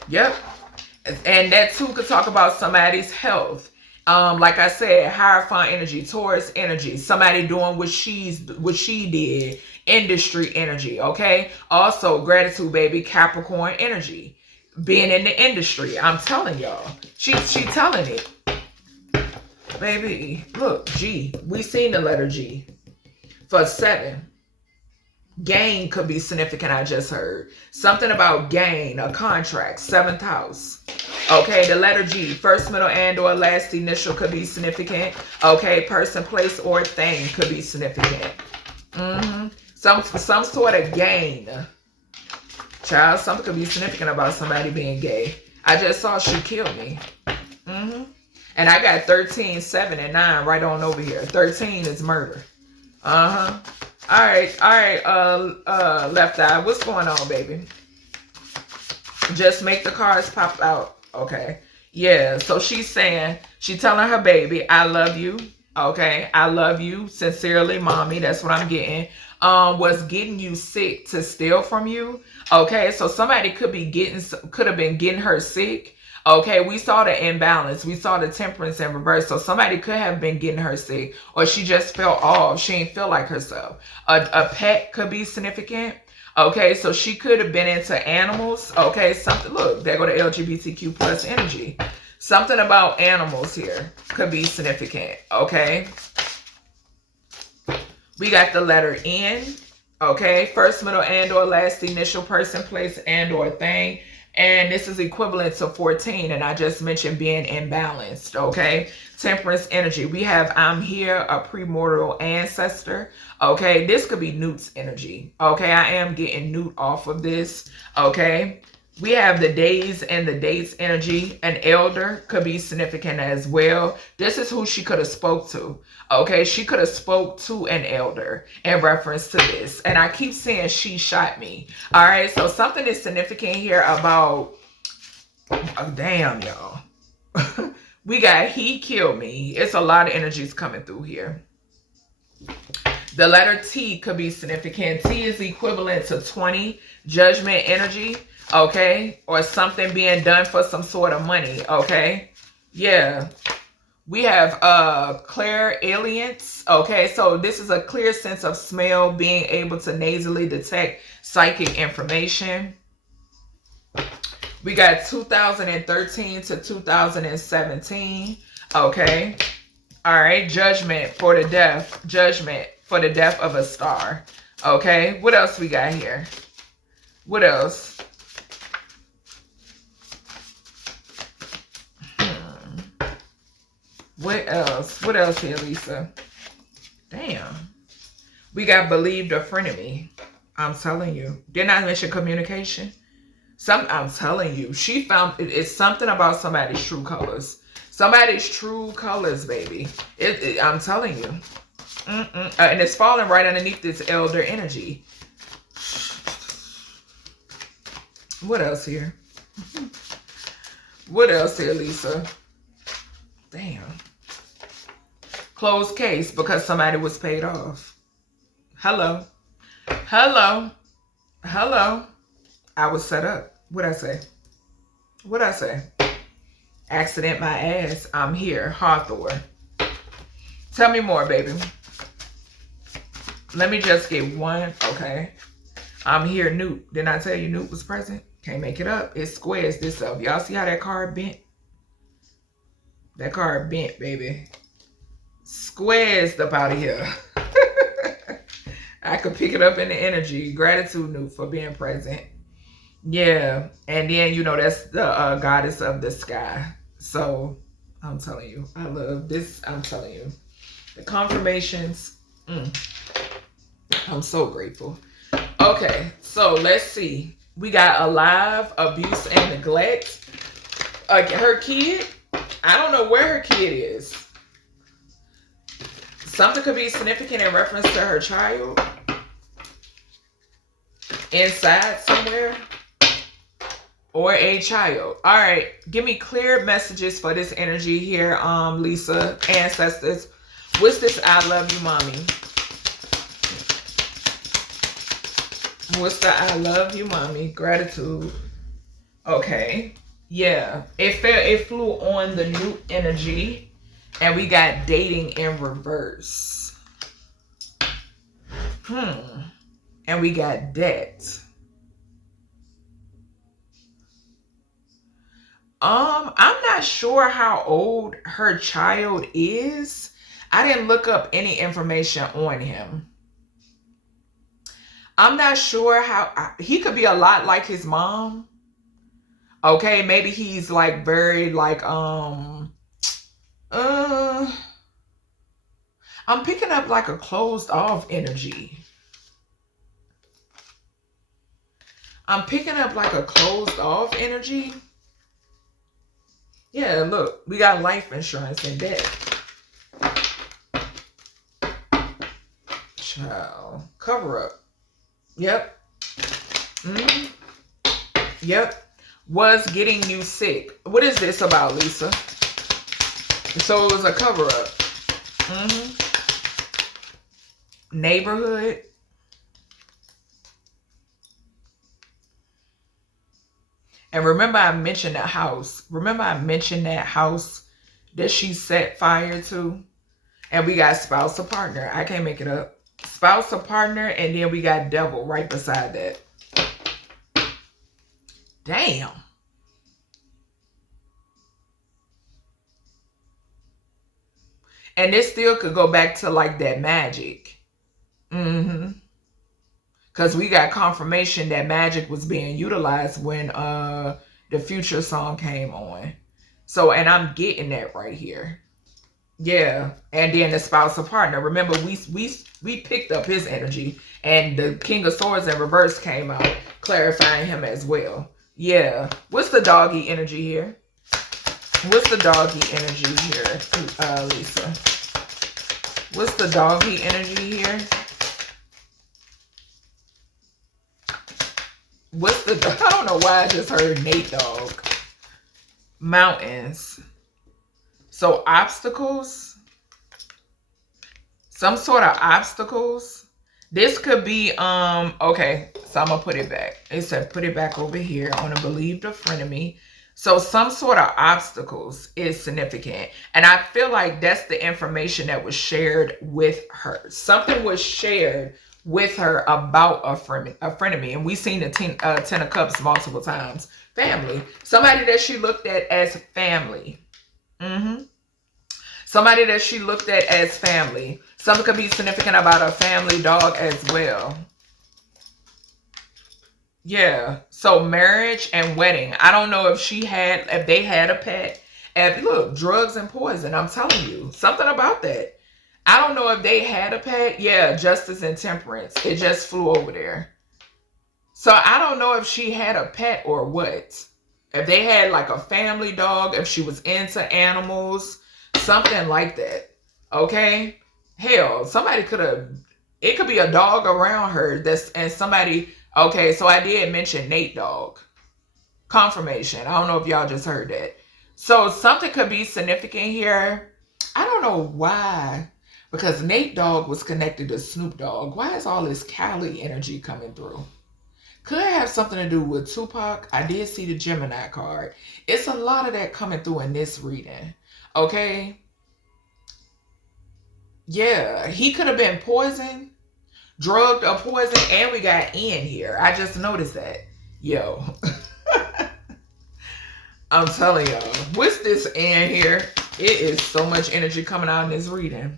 Yep. And that too could talk about somebody's health. Like I said, Hierophant energy, Taurus energy, somebody doing what she did, industry energy, okay? Also, gratitude, baby, Capricorn energy, being in the industry. I'm telling y'all, she telling it. Baby, look, G, we seen the letter G for 7. Gain could be significant, I just heard. Something about gain, a contract, 7th house. Okay, the letter G, first, middle, and or last initial could be significant. Okay, person, place, or thing could be significant. Some sort of gain. Child, something could be significant about somebody being gay. I just saw she killed me. And I got 13, 7, and 9 right on over here. 13 is murder. All right, left eye. What's going on, baby? Just make the cards pop out. Okay. Yeah, so she's saying, she telling her baby, I love you. Okay, I love you sincerely, mommy. That's what I'm getting. Was getting you sick to steal from you. Okay, so somebody could have been getting her sick. Okay, we saw the imbalance. We saw the temperance in reverse. So somebody could have been getting her sick, or she just felt off. She ain't feel like herself. A pet could be significant. Okay, so she could have been into animals. Okay, something. Look, there go the LGBTQ plus energy. Something about animals here could be significant. Okay, we got the letter N. Okay, first, middle, and or last initial, person, place, and or thing. And this is equivalent to 14. And I just mentioned being imbalanced. Okay, temperance energy. We have I'm here, a premortal ancestor. Okay, this could be Newt's energy. Okay, I am getting Newt off of this. Okay, we have the days and the dates energy. An elder could be significant as well. This is who she could have spoke to. Okay, she could have spoke to an elder in reference to this. And I keep saying she shot me. All right, so something is significant here about, oh, damn, y'all. We got he killed me. It's a lot of energies coming through here. The letter T could be significant. T is equivalent to 20, judgment energy, okay? Or something being done for some sort of money, okay? Yeah. We have clairalience, okay? So this is a clear sense of smell, being able to nasally detect psychic information. We got 2013 to 2017, okay? All right, judgment for the death. Judgment for the death of a star. Okay, what else we got here? What else? What else? What else here, Lisa? Damn. We got believed a frenemy. I'm telling you. Didn't I mention communication? I'm telling you. She found it's something about somebody's true colors. Somebody's true colors, baby. I'm telling you. And it's falling right underneath this elder energy. What else here? What else here, Lisa? Damn. Closed case because somebody was paid off. Hello. Hello. Hello. I was set up. What'd I say? What'd I say? Accident my ass. I'm here. Hawthorne. Tell me more, baby. Let me just get one. Okay. I'm here, Newt. Didn't I tell you Newt was present? Can't make it up. It squares this up. Y'all see how that card bent? That card bent, baby. Squares up out of here. I could pick it up in the energy. Gratitude, Newt, for being present. Yeah. And then, you know, that's the goddess of the sky. So, I'm telling you. I love this. I'm telling you. The confirmations. I'm so grateful. Okay. So, let's see. We got alive, abuse, and neglect. Her kid. I don't know where her kid is. Something could be significant in reference to her child. Inside somewhere. Or a child. All right. Give me clear messages for this energy here, Lisa. Ancestors. What's this I love you, mommy? What's the I love you, mommy? Gratitude. Okay. Yeah. It flew on the new energy. And we got dating in reverse. And we got debt. I'm not sure how old her child is. I didn't look up any information on him. I'm not sure how he could be a lot like his mom. Okay, maybe he's like very like I'm picking up like a closed off energy. I'm picking up like a closed off energy. Yeah, look, we got life insurance and debt. Child, cover up. Yep. Yep. was getting you sick. What is this about, Lisa? So it was a cover-up. Neighborhood. And remember I mentioned that house. Remember I mentioned that house that she set fire to? And we got spouse or partner. I can't make it up. Spouse or partner, and then we got devil right beside that. Damn. And this still could go back to like that magic. Because we got confirmation that magic was being utilized when the Future song came on. So, and I'm getting that right here. Yeah. And then the spouse or partner. Remember, we picked up his energy. And the King of Swords in reverse came out, clarifying him as well. Yeah. What's the doggy energy here? What's the doggy energy here, Lisa? What's the doggy energy here? What's the... I don't know why I just heard Nate Dog. Mountains. So obstacles. Some sort of obstacles. This could be, okay. So I'm going to put it back. It said put it back over here. I want to believe the frenemy. So some sort of obstacles is significant. And I feel like that's the information that was shared with her. Something was shared with her about a frenemy. And we've seen the Ten of Cups multiple times. Family. Somebody that she looked at as family. Somebody that she looked at as family. Something could be significant about a family dog as well. Yeah. So marriage and wedding. I don't know if they had a pet. And look, drugs and poison. I'm telling you. Something about that. I don't know if they had a pet. Yeah, justice and temperance. It just flew over there. So I don't know if she had a pet or what. If they had like a family dog, if she was into animals, something like that. Okay? Hell, somebody could have, it could be a dog around her and somebody, okay, so I did mention Nate Dog. Confirmation. I don't know if y'all just heard that. So something could be significant here. I don't know why. Because Nate Dogg was connected to Snoop Dogg. Why is all this Cali energy coming through? Could it have something to do with Tupac? I did see the Gemini card. It's a lot of that coming through in this reading. Okay? Yeah. He could have been poisoned, drugged or poisoned, and we got N here. I just noticed that. Yo. I'm telling y'all. What's this N here? It is so much energy coming out in this reading.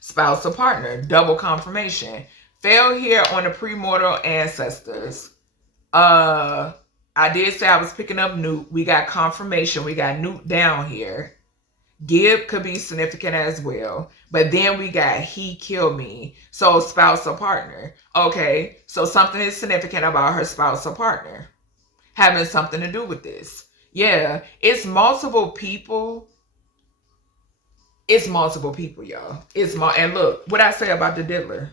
Spouse or partner, double confirmation. Fail here on the premortal ancestors. I did say I was picking up Newt. We got confirmation. We got Newt down here. Give could be significant as well. But then we got he killed me. So spouse or partner. Okay, so something is significant about her spouse or partner. Having something to do with this. Yeah, it's multiple people. It's multiple people, y'all. And look, what I say about the diddler.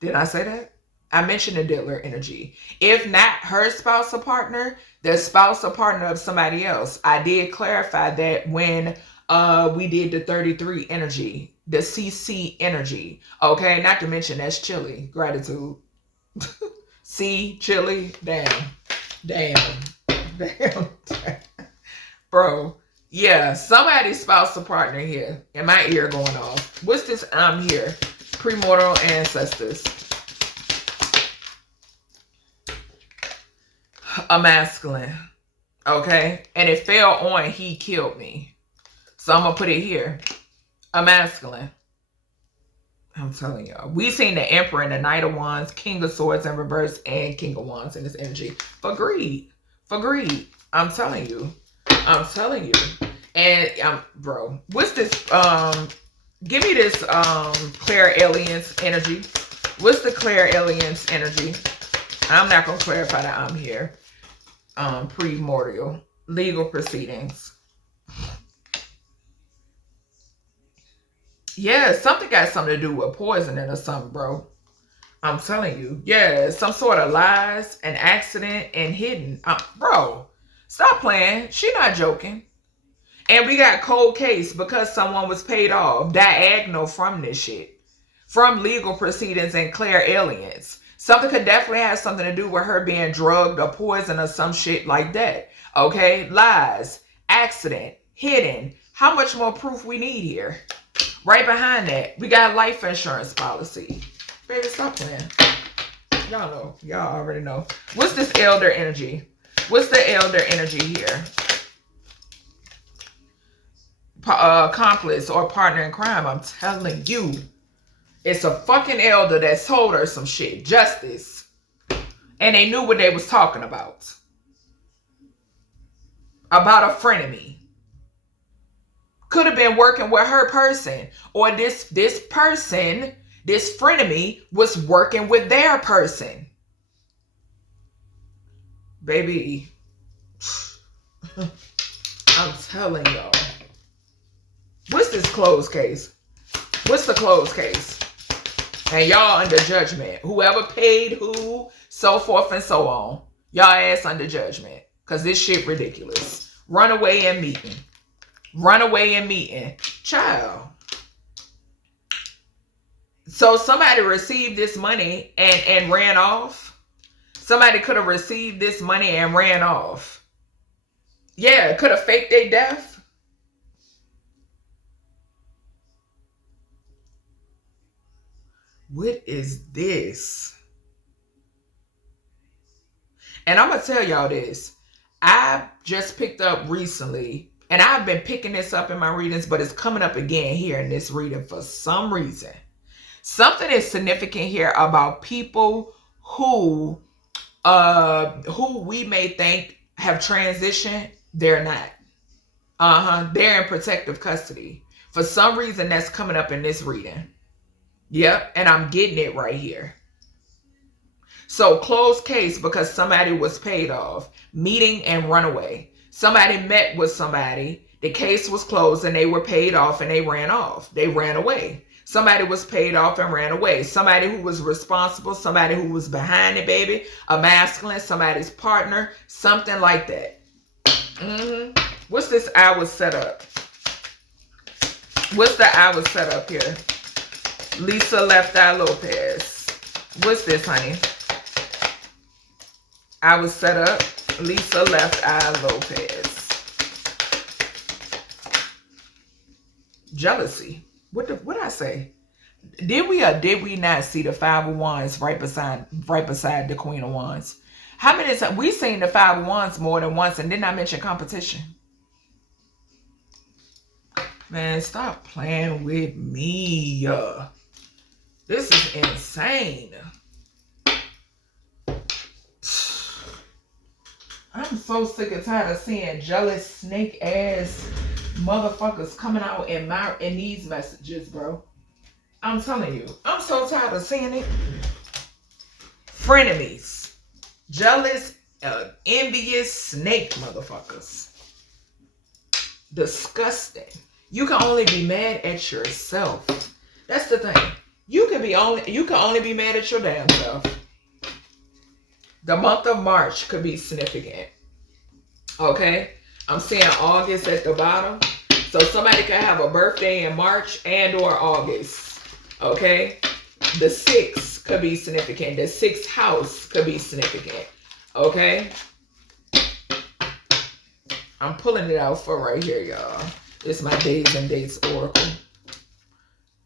Did I say that? I mentioned the diddler energy. If not her spouse or partner, the spouse or partner of somebody else. I did clarify that when we did the 33 energy, the CC energy. Okay, not to mention that's chili. Gratitude. C, chili. Damn. Bro. Yeah, somebody's spouse or partner here. And my ear going off. What's this here? Premortal ancestors. A masculine. Okay? And it fell on he killed me. So I'm going to put it here. A masculine. I'm telling y'all. We seen the Emperor and the Knight of Wands, King of Swords in reverse, and King of Wands in this energy. For greed. For greed. I'm telling you. And bro, what's this? Give me this Claire Aliens energy. What's the Claire Aliens energy? I'm not gonna clarify that I'm here. Primordial legal proceedings. Yeah, something got something to do with poisoning or something, bro. I'm telling you. Yeah, some sort of lies, an accident, and hidden. Bro, stop playing. She not joking. And we got cold case because someone was paid off. Diagonal from this shit. From legal proceedings and clear aliens. Something could definitely have something to do with her being drugged or poisoned or some shit like that. Okay? Lies. Accident. Hidden. How much more proof we need here? Right behind that, we got life insurance policy. Baby, stop playing. Y'all know. Y'all already know. What's this elder energy? What's the elder energy here? Accomplice or partner in crime. I'm telling you. It's a fucking elder that told her some shit. Justice. And they knew what they was talking about. About a frenemy. Could have been working with her person. Or this person, this frenemy, was working with their person. Baby. I'm telling y'all. What's this closed case? What's the closed case? And y'all under judgment. Whoever paid who, so forth and so on. Y'all ass under judgment. Because this shit ridiculous. Runaway and meeting. Runaway and meeting. Child. So somebody received this money and ran off. Somebody could have received this money and ran off. Yeah, could have faked their death. What is this? And I'm going to tell y'all this. I just picked up recently, and I've been picking this up in my readings, but it's coming up again here in this reading for some reason. Something is significant here about people who we may think have transitioned. They're not. They're in protective custody. For some reason, that's coming up in this reading. Yep, and I'm getting it right here. So closed case because somebody was paid off. Meeting and runaway. Somebody met with somebody. The case was closed and they were paid off and they ran off. They ran away. Somebody was paid off and ran away. Somebody who was responsible. Somebody who was behind it, baby. A masculine. Somebody's partner. Something like that. What's this I was set up? What's the I was set up here? Lisa Left Eye Lopes. What's this, honey? I was set up. Lisa Left Eye Lopes. Jealousy. What did I say? Did we or did we not see the Five of Wands right beside the Queen of Wands? How many times we seen the Five of Wands more than once, and didn't I mention competition? Man, stop playing with me. This is insane. I'm so sick and tired of seeing jealous snake ass motherfuckers coming out in these messages, bro. I'm telling you. I'm so tired of seeing it. Frenemies. Jealous, envious snake motherfuckers. Disgusting. You can only be mad at yourself. That's the thing. You can only be mad at your damn self. The month of March could be significant. Okay? I'm seeing August at the bottom. So somebody could have a birthday in March and or August. Okay? The 6 could be significant. The 6th house could be significant. Okay? I'm pulling it out for right here, y'all. This is my days and dates oracle.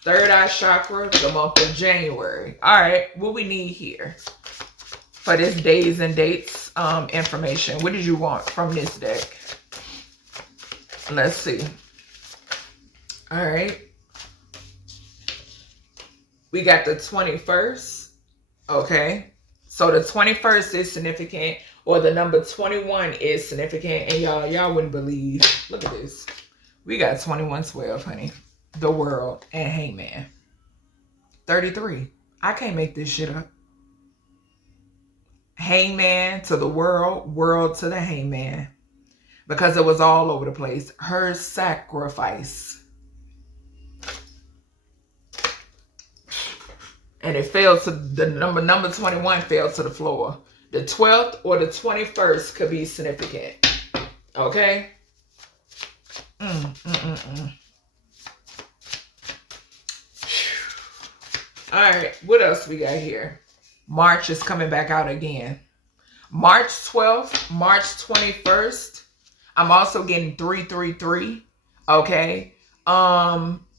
Third eye chakra, the month of January. All right, what we need here for this days and dates information. What did you want from this deck? Let's see. All right. We got the 21st. Okay. So the 21st is significant, or the number 21 is significant. And y'all wouldn't believe. Look at this. We got 2112, honey. The World and Hangman. 33. I can't make this shit up. Hangman to the world, world to the hangman. Because it was all over the place. Her sacrifice. And it fell to the number 21 fell to the floor. The 12th or the 21st could be significant. Okay? Alright, what else we got here? March is coming back out again. March 12th, March 21st. I'm also getting 333. Okay?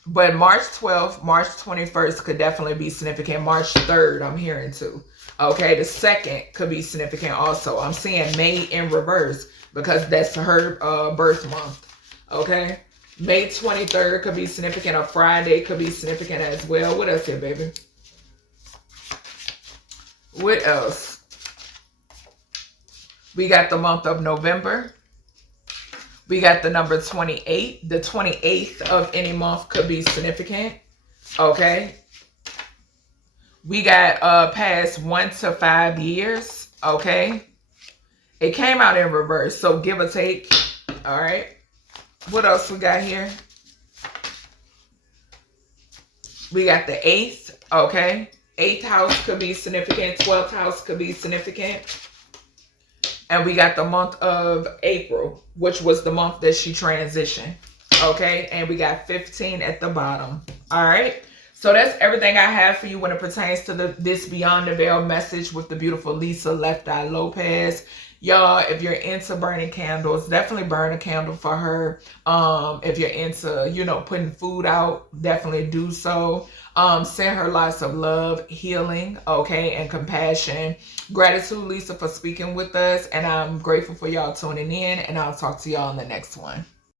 But March 12th, March 21st could definitely be significant. March 3rd, I'm hearing too. Okay, the 2nd could be significant also. I'm seeing May in reverse because that's her birth month. Okay, May 23rd could be significant. A Friday could be significant as well. What else here, baby? What else? We got the month of November. We got the number 28. The 28th of any month could be significant. Okay. We got past 1 to 5 years. Okay. It came out in reverse, so give or take. All right. What else we got here? We got the 8th. Okay. 8th house could be significant. 12th house could be significant. And we got the month of April, which was the month that she transitioned. Okay. And we got 15 at the bottom. All right. So that's everything I have for you when it pertains to this Beyond the Veil message with the beautiful Lisa Left Eye Lopes. Y'all, if you're into burning candles, definitely burn a candle for her. If you're into, you know, putting food out, definitely do so. Send her lots of love, healing, okay, and compassion. Gratitude, Lisa, for speaking with us. And I'm grateful for y'all tuning in. And I'll talk to y'all in the next one.